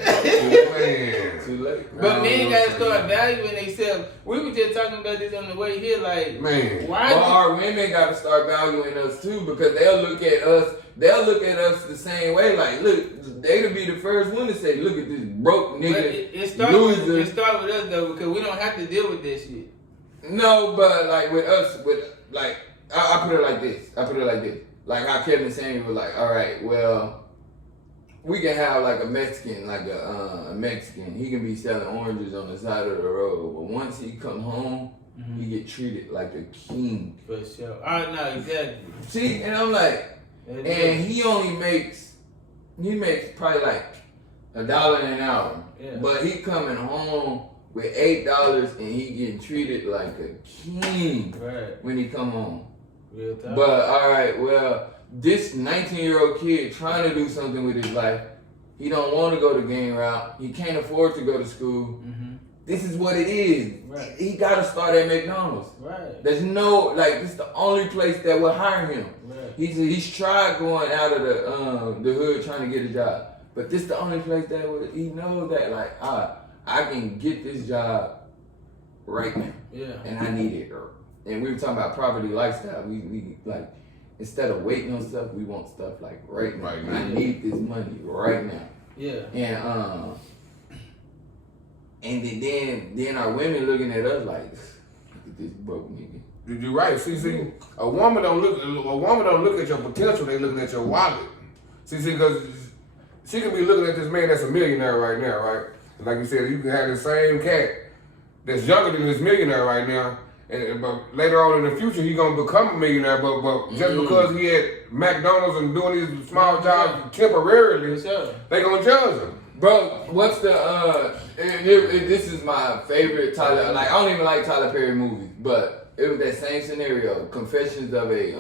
Too late. But men gotta start valuing themselves. We were just talking about this on the way here, like, man. Why? But our women gotta start valuing us too, because they'll look at us. They'll look at us the same way. Like, look, they'll be the first one to say, "Look at this broke nigga." But it start with us though, because we don't have to deal with this shit. No, but like with us, I put it like this. Like how Kevin Samuel was like, all right, well, we can have like a Mexican, a Mexican. He can be selling oranges on the side of the road, but once he come home, he get treated like a king. For sure. Oh no, exactly. See, and I'm like, and he makes probably like $1 an hour, but he coming home with $8 and he getting treated like a king when he come home. Real time. But all right, well, this 19-year-old kid trying to do something with his life. He don't want to go the gang route. He can't afford to go to school. This is what it is. Right. He got to start at McDonald's. Right. There's no, this is the only place that will hire him. Right. He's tried going out of the hood trying to get a job. But this is the only place that he knows that, I can get this job right now. Yeah. And I need it. And we were talking about poverty lifestyle. We like, instead of waiting on stuff, we want stuff like right now. I need this money right now. Yeah. And then our women looking at us like, look at this broke nigga. You're right. See, a woman don't look at your potential. They looking at your wallet. See, because she can be looking at this man that's a millionaire right now, right? And like you said, you can have the same cat that's younger than this millionaire right now, but later on in the future, he gonna become a millionaire. But just because he had McDonald's and doing these small jobs temporarily, they gonna judge him. Bro, what's the this is my favorite Tyler. Like I don't even like Tyler Perry movies, but it was that same scenario, Confessions of a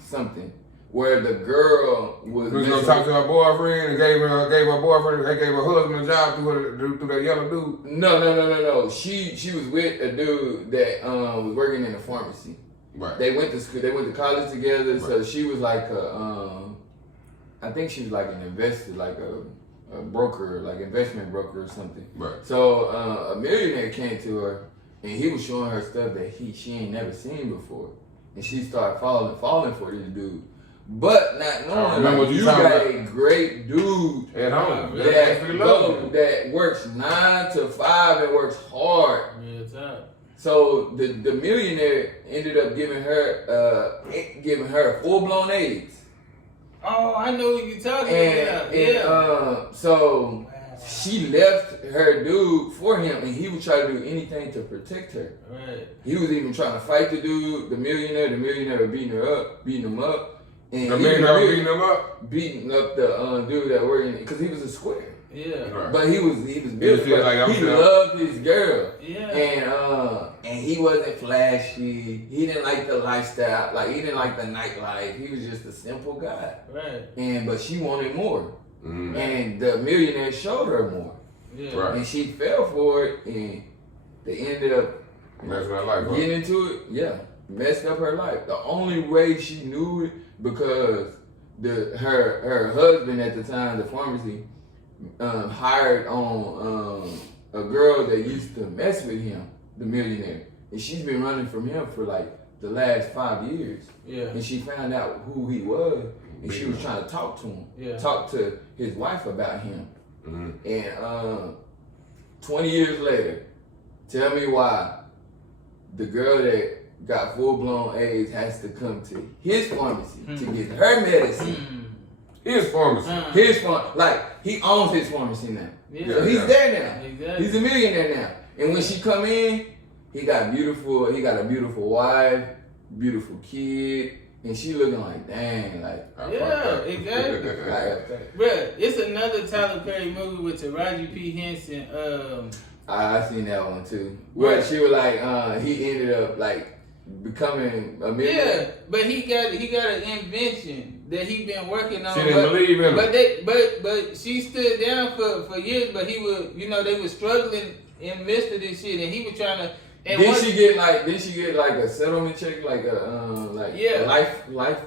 something, where the girl was gonna talk to her boyfriend and gave her boyfriend, they gave her husband a job through that yellow dude. No. She was with a dude that was working in a pharmacy. Right. They went to school. They went to college together. Right. So she was like I think she was like an investor, like a broker, like investment broker or something. Right. So a millionaire came to her and he was showing her stuff that she ain't never seen before, and she started falling for this dude. But not knowing like, you got a great dude at home that works 9 to 5 and works hard. Yeah, it's up. So the millionaire ended up giving her full-blown AIDS. Oh, I know what you're talking about. Yeah. So she left her dude for him, and he would try to do anything to protect her. Right. He was even trying to fight the dude, the millionaire. The millionaire was beating him up. And the millionaire beating him up? Beating up the dude that worked in it, because he was a square. Yeah. Right. But he was built. He loved his girl. Yeah. And he wasn't flashy. He didn't like the lifestyle. Like he didn't like the nightlife. He was just a simple guy. Right. But she wanted more. Mm. And the millionaire showed her more. Yeah. Right. And she fell for it, and they ended up messing her life up. Getting into it. Yeah. Messed up her life. The only way she knew it because her husband at the time, the pharmacy, hired on a girl that used to mess with him, the millionaire, and she's been running from him for like the last 5 years. Yeah. And she found out who he was, and she was trying to talk to him, talk to his wife about him. Mm-hmm. And 20 years later, tell me why the girl that got full-blown AIDS has to come to his pharmacy to get her medicine. His pharmacy. Like, he owns his pharmacy now. Yeah. So he's there now. Exactly. He's a millionaire now. And when she come in, he got a beautiful wife, beautiful kid, and she looking like, dang, like. Yeah, exactly. Bruh, it's another Tyler Perry movie with Taraji P. Henson. I seen that one too. Where she was like, he ended up like becoming a millionaire. Yeah, but he got an invention that he been working on. She didn't believe in it. But she stood down for years. But he was, they were struggling in the midst of this shit, and he was trying to. Did she get like a settlement check, like a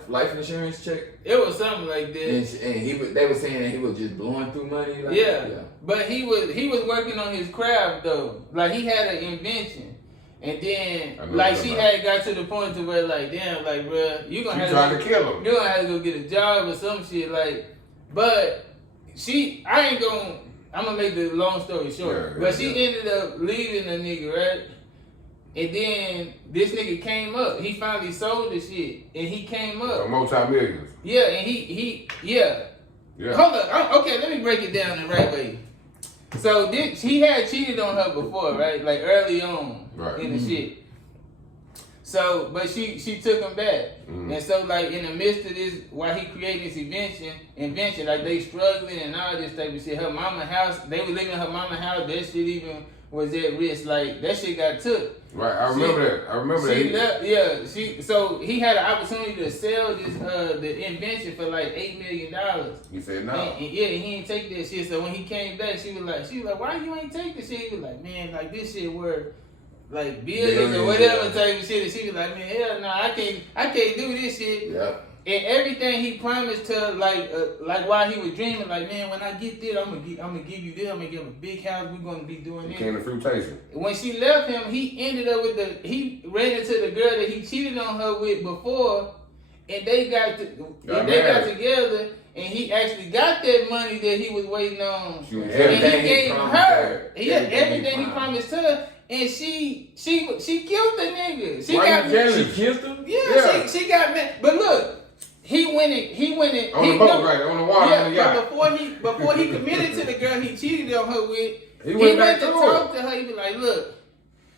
life insurance check? It was something like that. And they were saying that he was just blowing through money. Like, yeah, but he was working on his craft though. Like he had an invention. And then, like, she had got to the point to where, like, damn, like, bruh, you gonna have to kill him. You gonna have to go get a job or some shit, like. But I'm gonna make the long story short. But she ended up leaving the nigga, right? And then this nigga came up. He finally sold the shit, and he came up. Multi-millions. Yeah, and he. Hold up. Okay, let me break it down the right way. So he had cheated on her before, right? Like early on in the shit. So, but she took him back, and so like in the midst of this, while he created this invention, like they struggling and all this type of shit. Her mama house, they were living in her mama house. That shit even was at risk. Like that shit got took. Right, I remember that. She left. Yeah, so he had an opportunity to sell this the invention for like $8 million. He said no. And he didn't take that shit. So when he came back, she was like, why you ain't take the shit? He was like, man, like this shit worth like billions or whatever type of shit. And she was like, man, hell no, I can't do this shit. Yep. And everything he promised her, like while he was dreaming, like, man, when I get there, I'm gonna give you this. I'm gonna give him a big house. We're gonna be doing this. Came to fruitation. When she left him, he ended up he ran into the girl that he cheated on her with before, and they got together, and he actually got that money that he was waiting on. And he gave her everything he promised her. And she killed the nigga. She killed him? Yeah. She got mad. But look. He went in on the boat, right? On the water. Yeah, but before he committed to the girl he cheated on her with, he went to talk to her. He was like, "Look,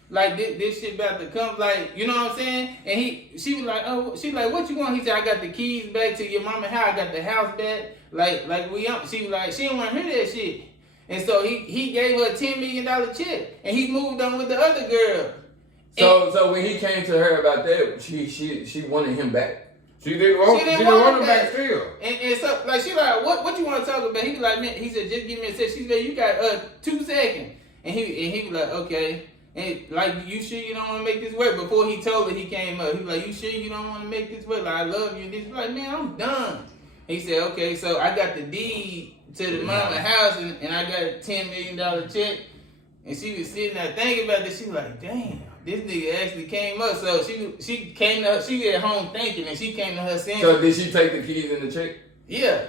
like this shit about to come, like, you know what I'm saying?" And she was like, "Oh," she like, "What you want?" He said, "I got the keys back to your mama house. I got the house back. Like we." She was like, she didn't want to hear that shit. And so he gave her a $10 million check, and he moved on with the other girl. So when he came to her about that, she wanted him back. She didn't want him back still. And so like she like, what you want to talk about? He was like, man, he said, just give me a second. She said, you got 2 seconds. And he was like, okay. And like, you sure you don't want to make this work? Before he told her, he came up. He was like, you sure you don't want to make this work? Like, I love you. And this like, man, I'm done. He said, okay, so I got the deed to the mama house, and I got a $10 million check. And she was sitting there thinking about this. She was like, damn, this nigga actually came up. So she came to her, she at home thinking, and she came to her saying. So did she take the keys and the check? Yeah.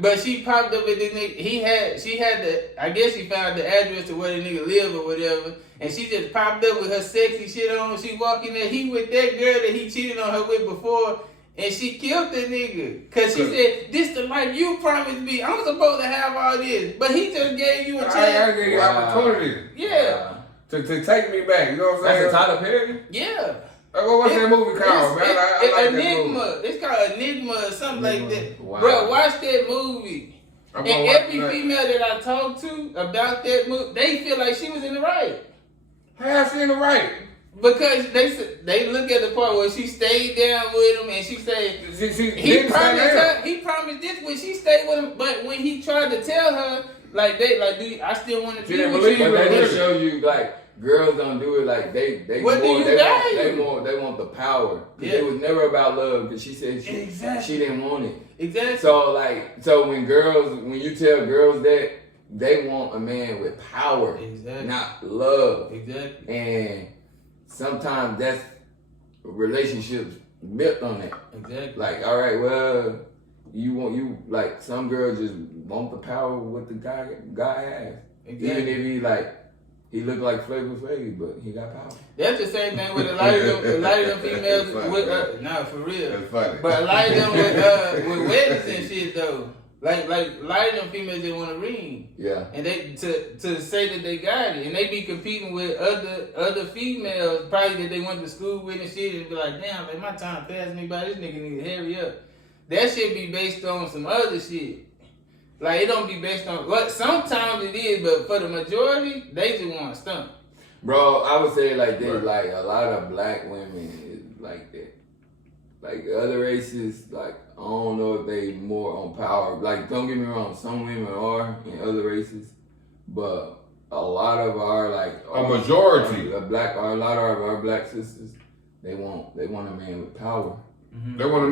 But she popped up with this nigga. She had the, I guess she found the address to where the nigga lived or whatever. And she just popped up with her sexy shit on. She walked in there. He with that girl that he cheated on her with before. And she killed the nigga. Cause she said, this the life you promised me. I'm supposed to have all this. But he just gave you a chance. I gave you opportunity. Yeah. To take me back. You know what I'm saying? That's a Tyler Perry? Yeah. What's that movie called, man? I like Enigma. that movie. It's called Enigma or something like that. Wow. Bro, watch that movie. And every female that I talk to about that movie, they feel like she was in the right. How's she in the right? Because they look at the part where she stayed down with him and she said he promised this when she stayed with him, but when he tried to tell her dude, I still want to be with you. But they just show you like girls don't do it like they want the power. Yeah. It was never about love because she said she didn't want it. Exactly. So when you tell girls that, they want a man with power, not love. Exactly. And sometimes that's relationships built on that. Exactly. Like, all right, well, like some girls just want the power what the guy has. Exactly. Even if he look like Flavor Flav, but he got power. That's the same thing with a lot of them females with nah, for real. That's funny. But a lot of them with weddings and shit though. Like a lot of them females they want a ring. Yeah. And they to say that they got it. And they be competing with other females probably that they went to school with and shit and be like, damn, like my time passed me by, this nigga need to hurry up. That shit be based on some other shit. Like it don't be based on what sometimes it is, but for the majority, they just want to stunt. Bro, I would say like this, like a lot of black women is like that. Like other races, like I don't know if they more on power. Like don't get me wrong, some women are in other races, but a lot of our a lot of our black sisters, they want a man with power. Mm-hmm. They want a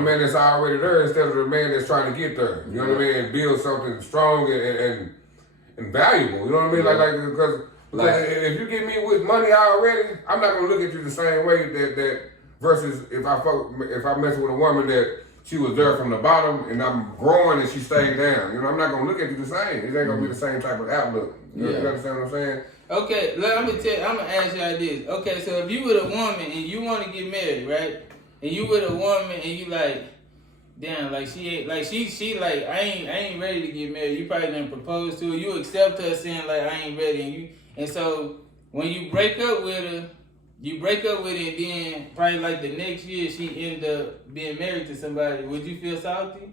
man that's already there instead of the man that's trying to get there. You know what I mean? And build something strong and valuable. You know what I mean? Yeah. Because if you get me with money already, I'm not gonna look at you the same way that versus if I mess with a woman that she was there from the bottom and I'm growing and she stayed down. You know, I'm not gonna look at you the same. It ain't gonna be the same type of outlook. You understand what I'm saying? Okay, look, I'm gonna ask y'all this. Okay, so if you with a woman and you want to get married, right? And you with a woman and you like, damn, like she ain't like she like I ain't ready to get married. You probably didn't propose to her. You accept her saying like I ain't ready, and so when you break up with her, and then probably like the next year she end up being married to somebody. Would you feel salty?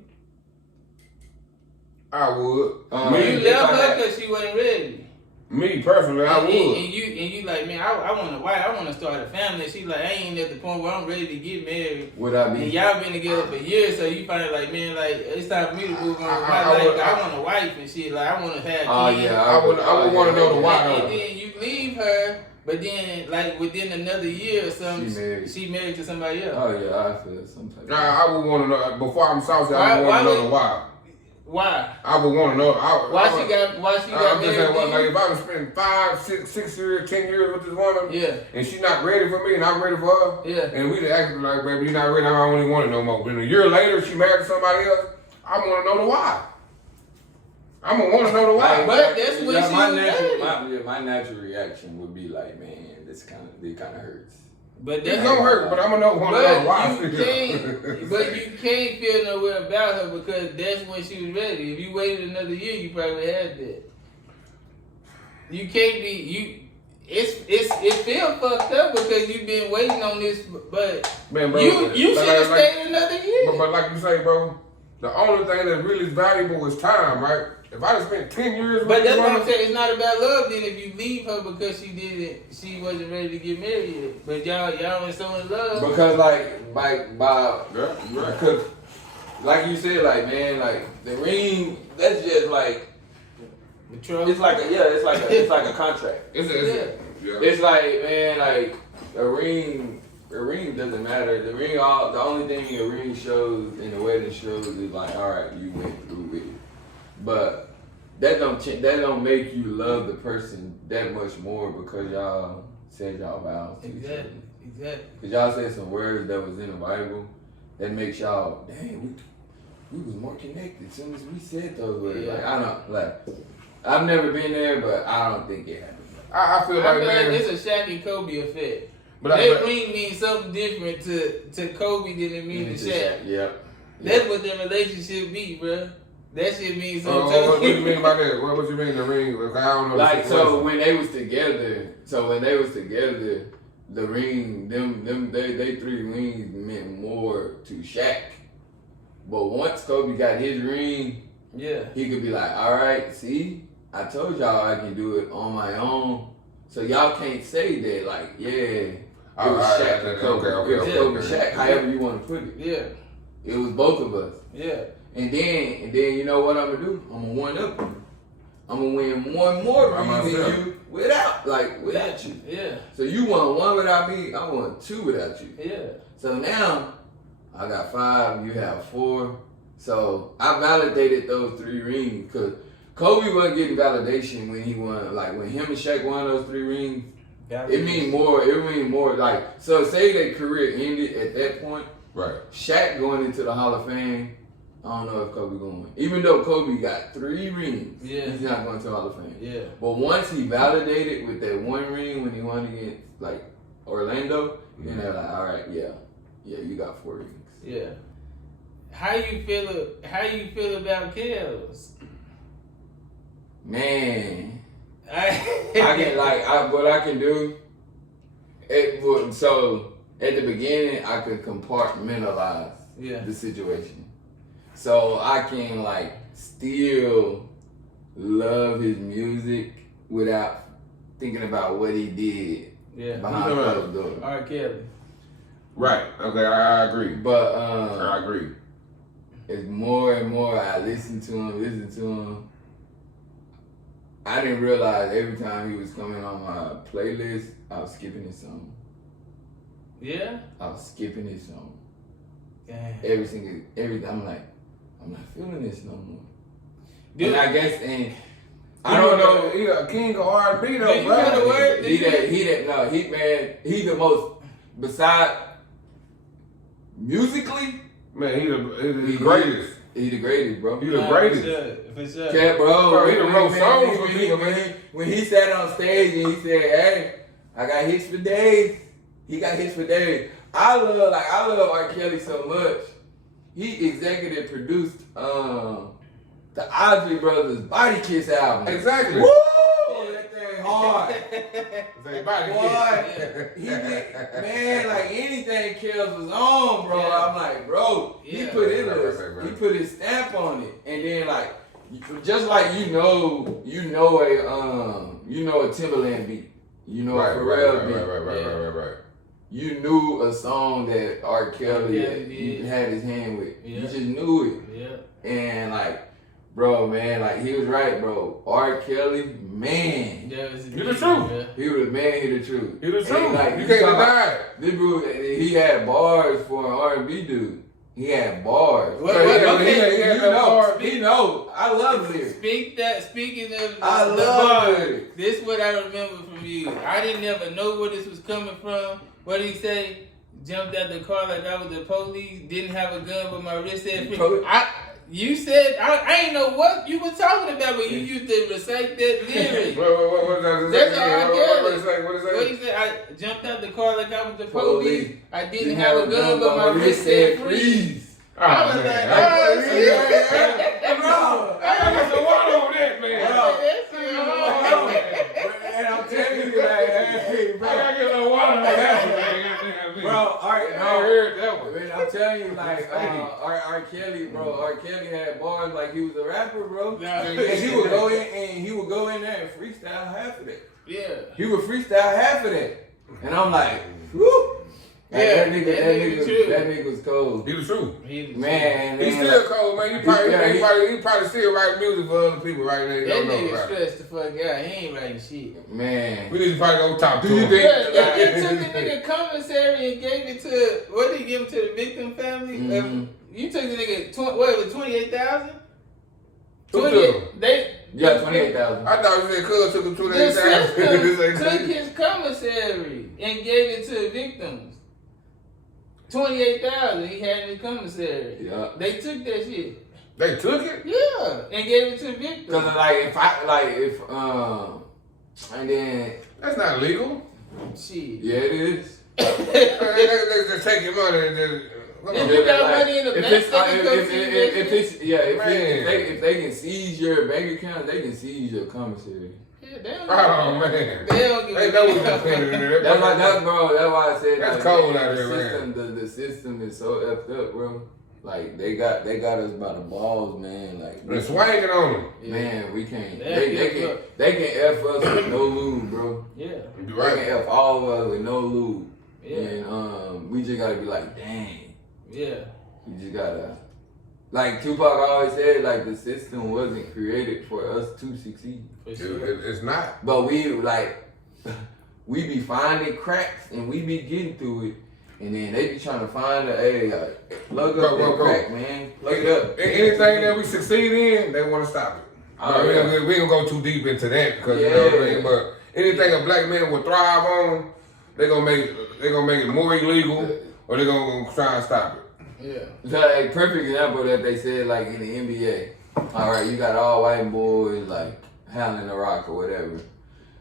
I would. You left her because she wasn't ready. Me personally, I would. And you like, man, I want a wife. I want to start a family. She like, I ain't at the point where I'm ready to get married. Would I be? And y'all been together for years, so you finally like, man, like it's time for me to move on with my life. I want a wife and shit. Like I want to have kids. I would want to know the why. And then you leave her, but then like within another year or something, she married to somebody else. Oh yeah, I feel some type. I would want to know before I'm salty. I would want to know the why. Why? I would want to know. Why she got married? Like if I would spend 5, 6 years, 10 years with this woman, and she's not ready for me, and I'm ready for her, and we act like, baby, you're not ready. I don't really want it no more. But a year later, she married to somebody else. I want to know the why. I'm gonna want to know the why. But that's what my natural reaction would be like, man, it kind of hurts. But it's gonna hurt, but I'm gonna know why. But you can't feel no way about her because that's when she was ready. If you waited another year, you probably had that. You can't be It feels fucked up because you've been waiting on this, but man, bro, you should have stayed another year. But like you say, bro, the only thing that really is valuable is time, right? If I had spent 10 years with But that's what woman, I'm saying. It's not about love then if you leave her because she wasn't ready to get married yet. But y'all in so in love. Because yeah, you're right. because like you said, like man, like the ring, that's just like The trust. it's like a contract. It's like man, like a ring doesn't matter. The only thing a ring shows and the wedding shows is like, all right, you went through with it. But that don't make you love the person that much more because y'all said y'all vows to each other. Exactly. Because y'all said some words that was in the Bible that makes y'all, dang, we was more connected as soon as we said those words. Yeah. I've never been there, but I don't think it happened. I feel like, man, it's a Shaq and Kobe effect. But that ring means something different to Kobe than it means to Shaq. Yep. That's what their relationship be, bro. That shit means something. What do you mean by that? What you mean the ring? I don't know. Like so when they was together, the ring, they 3 rings meant more to Shaq. But once Kobe got his ring, he could be like, all right, see, I told y'all I can do it on my own. So y'all can't say that, like, it was Shaq and Kobe. It was Kobe Shaq, however you want to put it. Yeah. It was both of us. Yeah. And then you know what I'm gonna do? I'm gonna one up you. I'm gonna win more rings than you without you. Yeah. So you won 1 without me, I won 2 without you. Yeah. So now I got 5, you have 4. So I validated those 3 rings because Kobe wasn't getting validation when he won. Like when him and Shaq won those 3 rings, it mean more. Like so, say their career ended at that point. Right. Shaq going into the Hall of Fame. I don't know if Kobe going. Even though Kobe got 3 rings, he's not going to the Hall of Fame. Yeah. But once he validated with that 1 ring when he won against like Orlando, then they're like, all right, yeah, you got 4 rings. Yeah. How you feel about Kels? Man, what I can do. So at the beginning, I could compartmentalize the situation. So I can like still love his music without thinking about what he did behind closed doors. R. Kelly. Right. Okay, I agree. But I agree. As more and more I listen to him, I didn't realize every time he was coming on my playlist, I was skipping his song. Yeah? I was skipping his song. Yeah. Every I'm like, I'm not feeling this no more. Dude, and I guess, I don't know, he a king of R&B though, you got a word? He the most, beside musically, man, he the greatest. He the greatest, bro. He the greatest. For sure. Yeah, bro. He done wrote songs for people, man. When he sat on stage and he said, "Hey, I got hits for days." He got hits for days. I love R. Kelly so much. He executive produced the Isley Brothers Body Kiss album. Exactly. Woo! That thing hard. Boy, he did, man, like anything Kels was on, bro. Yeah. I'm like, bro, he put his stamp on it, and then like, just like a Timberland beat, a Pharrell beat, right. You knew a song that R. Kelly had his hand with. Yeah. You just knew it. Yeah. And like, bro, man, like he was right, bro. R. Kelly, man. Yeah, he the truth. Yeah. He was the truth. He the truth. Like, you can't deny it. This dude, he had bars for an R&B dude. He had bars. He know. I love lyrics. Speaking of I love lyrics. This is what I remember from you. I didn't ever know where this was coming from. What did he say? Jumped out the car like I was the police. Didn't have a gun, but my wrist said free. You said I ain't know what you were talking about, but you used to recite that lyric. What That's all I get. What is that? What he said? I jumped out the car like I was the police. I didn't have a gun, but my wrist said freeze. I was like, bro, I got some water on that, man. And I'm telling you, like, hey, bro. I gotta get some water on that, man. Bro, I heard that one. Man, I'm telling you, like, R. Kelly, bro. R. R. Kelly had bars like he was a rapper, bro. Nah. And he would go in there and freestyle half of that. Yeah. He would freestyle half of that. And I'm like, whoo. Yeah, that nigga was cold. He was true. Man, He's still cold, man. He probably still write music for other people right now. That nigga stressed the fuck out. He ain't writing shit. Man. We need to probably go talk to him. They took the nigga commissary and gave it to, what did he give him to the victim family? Mm-hmm. You took the nigga, what was it, 28,000? Who took him? Yeah, 28,000. I thought you said Cuz took him The system 28,000. took his commissary and gave it to victims. 28,000 he had in his commissary. Yeah. They took that shit. They took it? Yeah, and gave it to victims. Cause and then That's not legal. Shit. yeah, it is. They just take your money and just. If you got money in the bank, if they can seize your bank account, they can seize your commissary. Yeah, they don't Oh man. They don't give They know what's happening in there. That's why I said That's like, cold out here, man. The system is so effed up, bro. Like they got us by the balls, man. Like They're swinging on them. man, we can't. Yeah, They can F us with no lube, bro. Yeah. You They right. can F all of us with no lube. Yeah. And we just gotta be like, dang. Yeah. You just gotta, like Tupac always said, like the system wasn't created for us to succeed. For sure. It's not. But we we be finding cracks and we be getting through it, and then they be trying to find plug up that crack, man. Plug it up. Anything that we succeed in, they want to stop it. Oh, yeah. We ain't gonna go too deep into that because you know what I mean. But anything a black man will thrive on, they gonna make it more illegal, or they gonna try and stop it. Yeah. So, like, perfect example that they said, like in the NBA. All right, you got all white boys like handling the rock or whatever.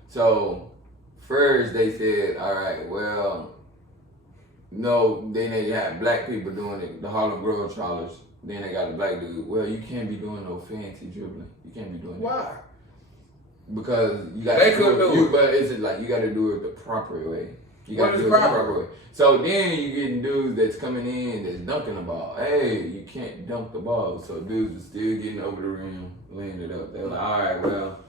So first they said, all right, well, no, then they had black people doing it, the Harlem Globetrotters. Then they got the black dude. Well, you can't be doing no fancy dribbling. You can't be doing that. Why? Because you got They to could do it. But it's like you got to do it the proper way. You got What to is do it the proper? proper way. So then you getting dudes that's coming in that's dunking the ball. Hey, you can't dunk the ball. So dudes are still getting over the rim, laying it up. They're like, all right, well,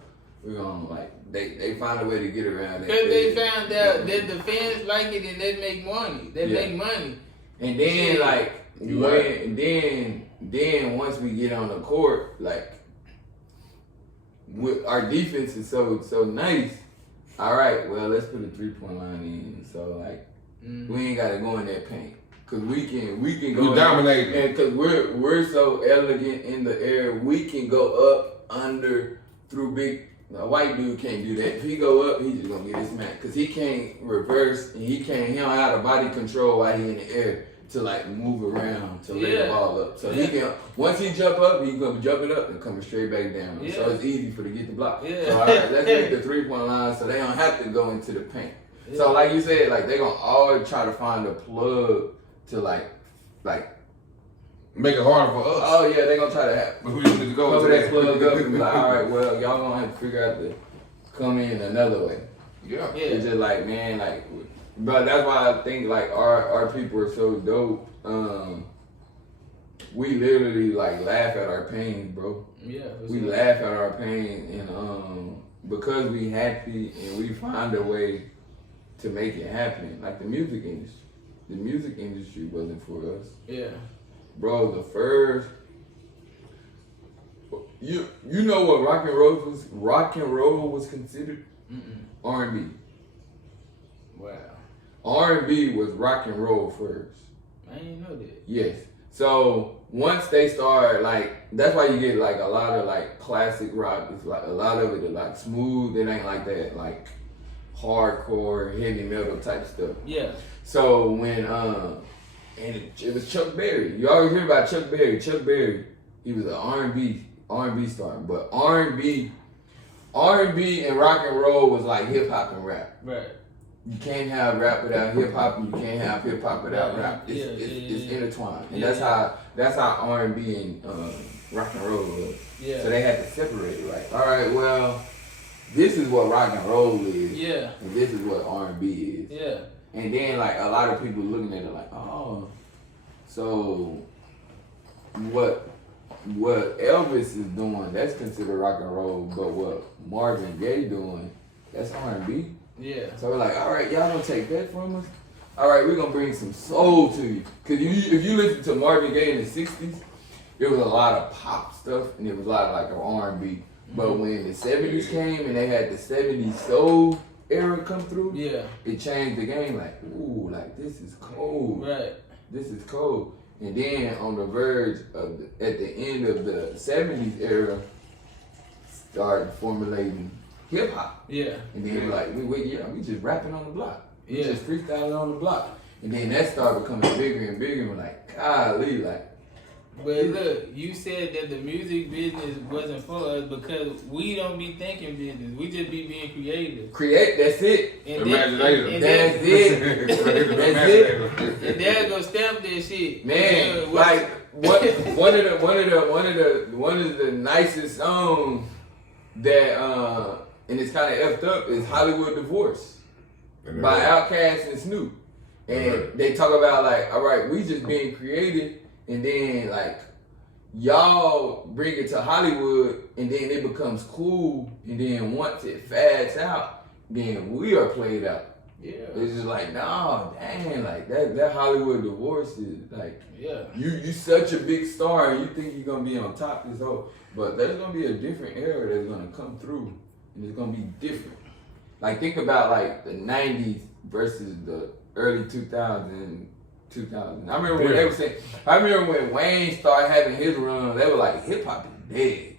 we're gonna like they find a way to get around it. Because they found out that the fans like it and they make money. They make money. And then like You right. then once we get on the court, like our defense is so nice. All right, well let's put a 3-point line in. So like we ain't gotta go in that paint. Cause we can go. You dominate. And cause we're so elegant in the air, we can go up, under, through big. A white dude can't do that. If he go up, he's just gonna get his smack. Cause he can't reverse and he don't have the body control while he in the air to like move around to lay the ball up. So he can, once he jump up, he's gonna jump it up and coming straight back down. Yeah. So it's easy for to get the block. Yeah. So all right, let's make the 3-point line so they don't have to go into the paint. Yeah. So like you said, like they gonna always try to find a plug to like make it harder for us. Oh yeah, they gonna try to have But we need to go cover to that plug up and be like, all right, well y'all gonna have to figure out to come in another way. Yeah. It's just like, man, like, but that's why I think like our people are so dope. We literally like laugh at our pain, bro. Yeah. We laugh at our pain, and because we happy and we find a way to make it happen. Like the music industry. The music industry wasn't for us. Yeah. Bro, the first you know what rock and roll was considered? R&B. Wow. R&B was rock and roll first. I didn't know that. Yes. So once they start like, that's why you get like a lot of like classic rock. It's like a lot of it is like smooth. It ain't like that like hardcore heavy metal type stuff. Yeah. So when and it was Chuck Berry. You always hear about Chuck Berry. Chuck Berry, he was an R&B star, but R&B and rock and roll was like hip hop and rap. Right. You can't have rap without hip hop, and you can't have hip hop without rap. It's intertwined, and that's how R&B and rock and roll was. Yeah. So they had to separate it, right? All right, well, this is what rock and roll is. Yeah. And this is what R&B is. Yeah. And then like a lot of people looking at it like, oh, so what what Elvis is doing, that's considered rock and roll. But what Marvin Gaye doing, that's R&B. Yeah. So we're like, all right, y'all gonna take that from us? All right, we're gonna bring some soul to you. Cause if you listen to Marvin Gaye in the '60s, it was a lot of pop stuff and it was a lot of like R&B. But when the '70s came and they had the '70s soul era come through, Yeah. it changed the game. Like, ooh, like this is cold. Right. This is cold. And then on the verge of at the end of the '70s era, started formulating hip hop. Yeah. And then like we just rapping on the block. We Yeah. just freestyling on the block. And then that started becoming bigger and bigger. And we're like, golly, like. But look, you said that the music business wasn't for us because we don't be thinking business. We just be being creative. That's it. And Imaginative. That's it. That's it. And they're gonna stamp that shit. Man, like one of the nicest songs that and it's kind of effed up is Hollywood Divorce by Outkast and Snoop. And they talk about like, all right, we just being creative. And then like y'all bring it to Hollywood and then it becomes cool and then once it fads out, then we are played out. Yeah. It's just like, nah, dang, like that Hollywood Divorce is like you such a big star and you think you're gonna be on top this whole but there's gonna be a different era that's gonna come through and it's gonna be different. Like think about like the 90s versus the early 2000s. I remember when they were saying. I remember when Wayne started having his run. They were like, "Hip hop is dead."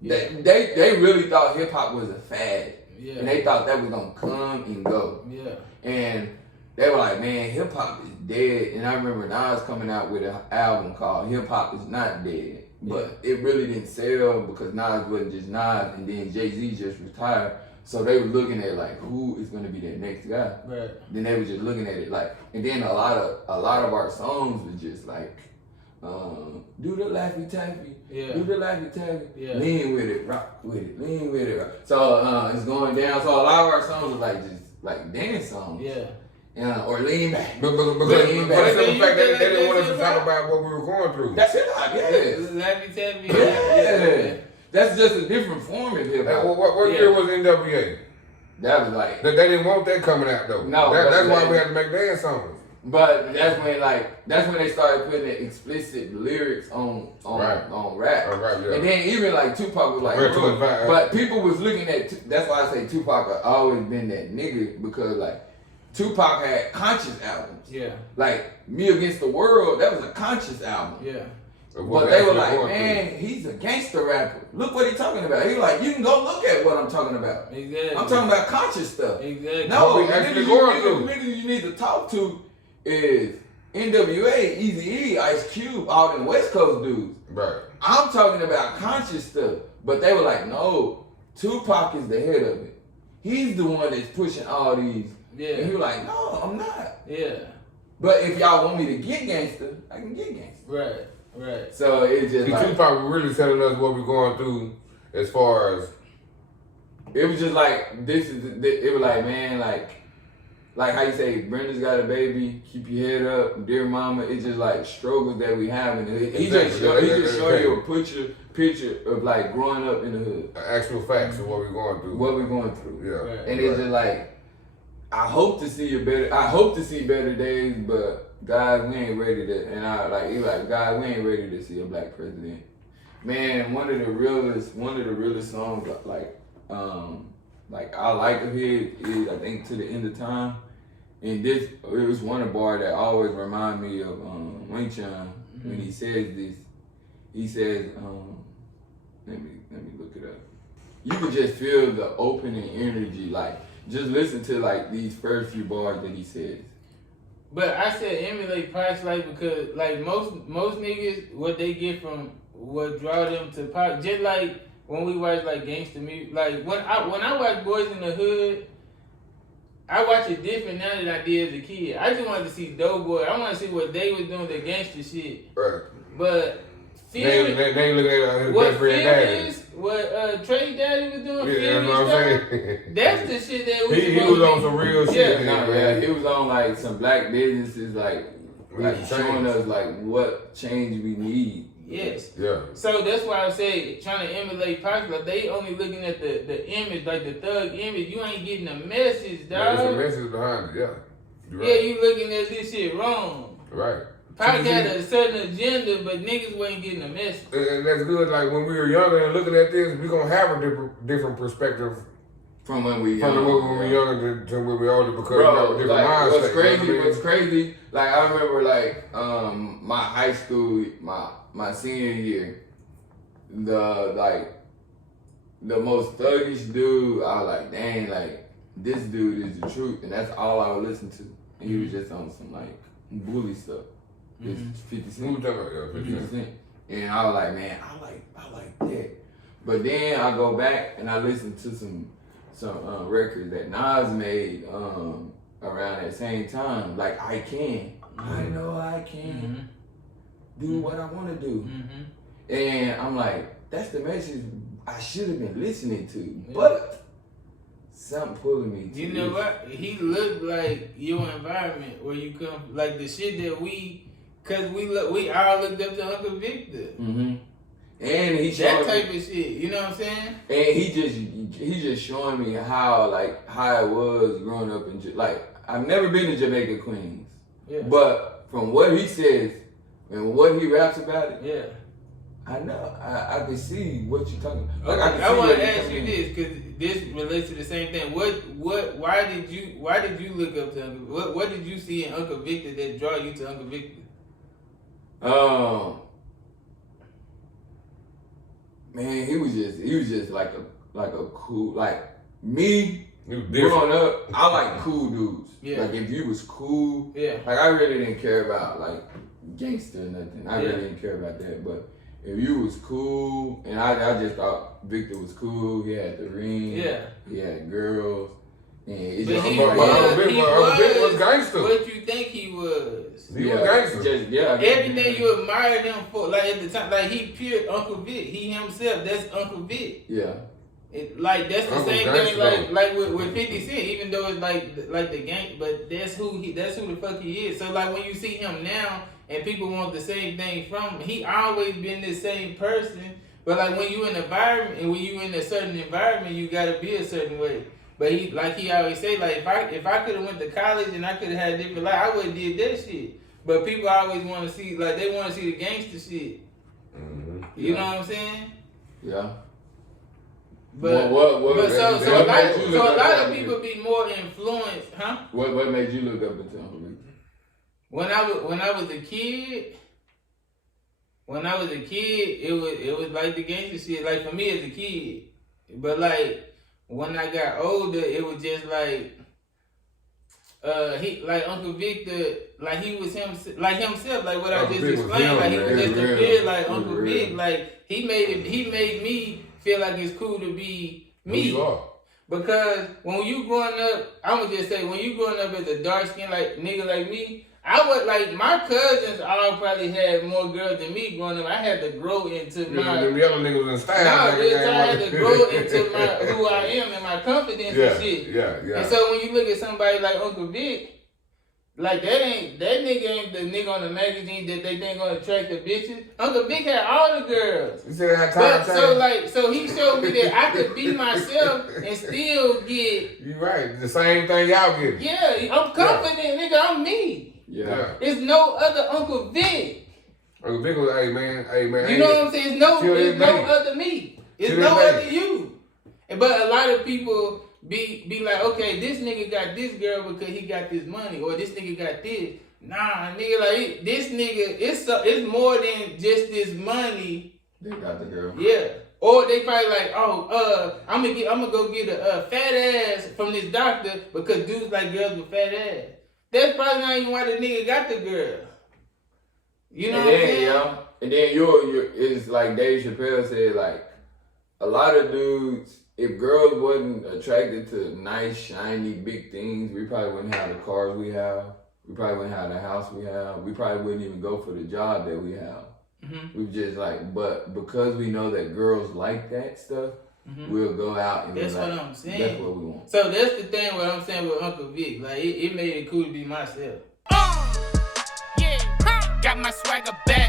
Yeah. They really thought hip hop was a fad, and they thought that was gonna come and go. Yeah. And they were like, "Man, hip hop is dead." And I remember Nas coming out with an album called "Hip Hop Is Not Dead," but it really didn't sell because Nas wasn't just Nas, and then Jay-Z just retired. So they were looking at like who is gonna be that next guy. Right. Then they were just looking at it like, and then a lot of our songs were just like, do the laffy taffy, do the laffy taffy, lean with it, rock with it, lean with it. Rock. So it's going down. So a lot of our songs are like just like dance songs. Yeah. Or lean back. But the fact that they didn't want us to talk about what we were going through. That's hip hop. Yeah. Laffy taffy. Yeah. That's just a different form of hip hop. What year was NWA? That was like they didn't want that coming out though. No, that's why we had to make dance songs. But that's when they started putting the explicit lyrics on rap. And then even like Tupac was like, but people was looking at. That's why I say Tupac had always been that nigga because like Tupac had conscious albums. Yeah. Like Me Against the World, that was a conscious album. Yeah. But they were like, man, he's a gangster rapper. Look what he's talking about. He like, you can go look at what I'm talking about. Exactly. I'm talking about conscious stuff. Exactly. No, the niggas you need to talk to is NWA, Eazy-E, Ice Cube, all them West Coast dudes. Right. I'm talking about conscious stuff. But they were like, no, Tupac is the head of it. He's the one that's pushing all these. Yeah. And he was like, no, I'm not. Yeah. But if y'all want me to get gangster, I can get gangster. Right. Right. So it's just like Tupac was really telling us what we're going through as far as it was just like it was like, man, like how you say Brenda's got a baby, keep your head up, dear mama. It's just like struggles that we have in the hood. He just show you a picture of like growing up in the hood. Actual facts of what we're going through. What we're going through. Yeah. Right. And it's just like I hope to see better days, but God, we ain't ready to, and God, we ain't ready to see a black president. Man, one of the realest songs, like I like of his is I think To the End of Time, and it was one bar that always remind me of Wayne Chun when he says this. He says, let me look it up. You can just feel the opening energy, like just listen to like these first few bars that he says. But I said emulate Pac's life because like most niggas, what they get from what draw them to Pac, just like when we watch like gangster music, like when I watch Boys in the Hood, I watch it different now than I did as a kid. I just wanted to see Doughboy. I want to see what they was doing, the gangster shit. Right. But they look at his best friend Daddy. What Trey Daddy was doing, yeah, that's what I'm saying. That's the shit that we he was on some real shit. Yeah, he was on like some black businesses, like showing us like what change we need. Yes. Yeah. So that's why I say trying to emulate Pac, like they only looking at the image, like the thug image. You ain't getting the message, dog. There's a message behind it, yeah. You're right. Yeah, you looking at this shit wrong. Right. Pac had a certain agenda, but niggas wasn't getting the message. And that's good. Like when we were younger and looking at this, we gonna have a different perspective from when we from when we younger to when we older because we have a different like, mindset. What's crazy? Like I remember, like my high school, my senior year, the most thuggish dude. I was like, dang, like this dude is the truth, and that's all I would listen to. And he was just on some like bully stuff. It's 50 Cent. 50 Cent. And I was like, man, I like that. But then I go back and I listen to some records that Nas made around that same time. Like I know I can do what I want to do. And I'm like, that's the message I should have been listening to. But something pulling me to you know what? He looked like your environment where you come, like the shit that we all looked up to Uncle Victor. And he that type of shit, you know what I'm saying? And he just showing me how it was growing up in like I've never been to Jamaica, Queens, but from what he says and what he raps about it, I know I can see what you're talking about. Like, I want to ask you this because this relates to the same thing. Why did you look up to Uncle? What did you see in Uncle Victor that draw you to Uncle Victor? Man, he was just like a cool, like me He was growing up. I like cool dudes. Yeah. Like if you was cool, Yeah. like I really didn't care about like gangster or nothing. I really didn't care about that. But if you was cool, and I just thought Victor was cool. He had the ring. Yeah. He had girls. And it's But just he was gangster. What you think he was? He was gangster. Everything you admired him for, like at the time, like he pure Uncle Vic. He himself, that's Uncle Vic. Yeah. Like that's the Uncle same gangster, thing, like with 50 Cent. Even though it's like the gang, but that's who the fuck he is. So like when you see him now, and people want the same thing from him, he always been the same person. But like when you in an environment, and when you in a certain environment, you gotta be a certain way. But he always say, like if I could have went to college and I could have had a different life, I would have did that shit. But people always want to see, like they want to see the gangster shit. You know what I'm saying? Yeah. But a lot of people be more influenced, huh? What made you look up into Uncle Victor? When I was a kid, it was like the gangster shit. Like for me as a kid, but like. When I got older, it was just like he like Uncle Victor, like he was himself, like what I just explained, like he was just a kid, like Uncle Vic, like he made me feel like it's cool to be me. You are. Because when you growing up, I'ma just say when you growing up as a dark skin like nigga like me, I was like my cousins all probably had more girls than me growing up. I had to grow into my them yellow niggas in style. I had to grow into who I am and my confidence and shit. Yeah. And so when you look at somebody like Uncle Vic, like that nigga ain't the nigga on the magazine that they think gonna attract the bitches. Uncle Vic had all the girls. You said that time. So he showed me that I could be myself and still get. You right. The same thing y'all get. Yeah, I'm confident, nigga. I'm me. Yeah. There's no other Uncle Vic. Uncle Vic was, hey man. You know what I'm saying? It's no other me. It's no other you. But a lot of people be like, okay, this nigga got this girl because he got this money, or this nigga got this. Nah, nigga, like this nigga, it's more than just this money. They got the girl. Yeah. Or they probably like, I'm gonna go get a fat ass from this doctor because dudes like girls with fat ass. That's probably not even why the nigga got the girl. You know what I'm saying? Yeah. And then it's like Dave Chappelle said, like, a lot of dudes, if girls wasn't attracted to nice, shiny, big things, we probably wouldn't have the cars we have. We probably wouldn't have the house we have. We probably wouldn't even go for the job that we have. We just like, but because we know that girls like that stuff, we'll go out and that's what I'm saying. That's what we want. So that's the thing. What I'm saying with Uncle Vic, like it made it cool to be myself. Yeah, got my swagger back.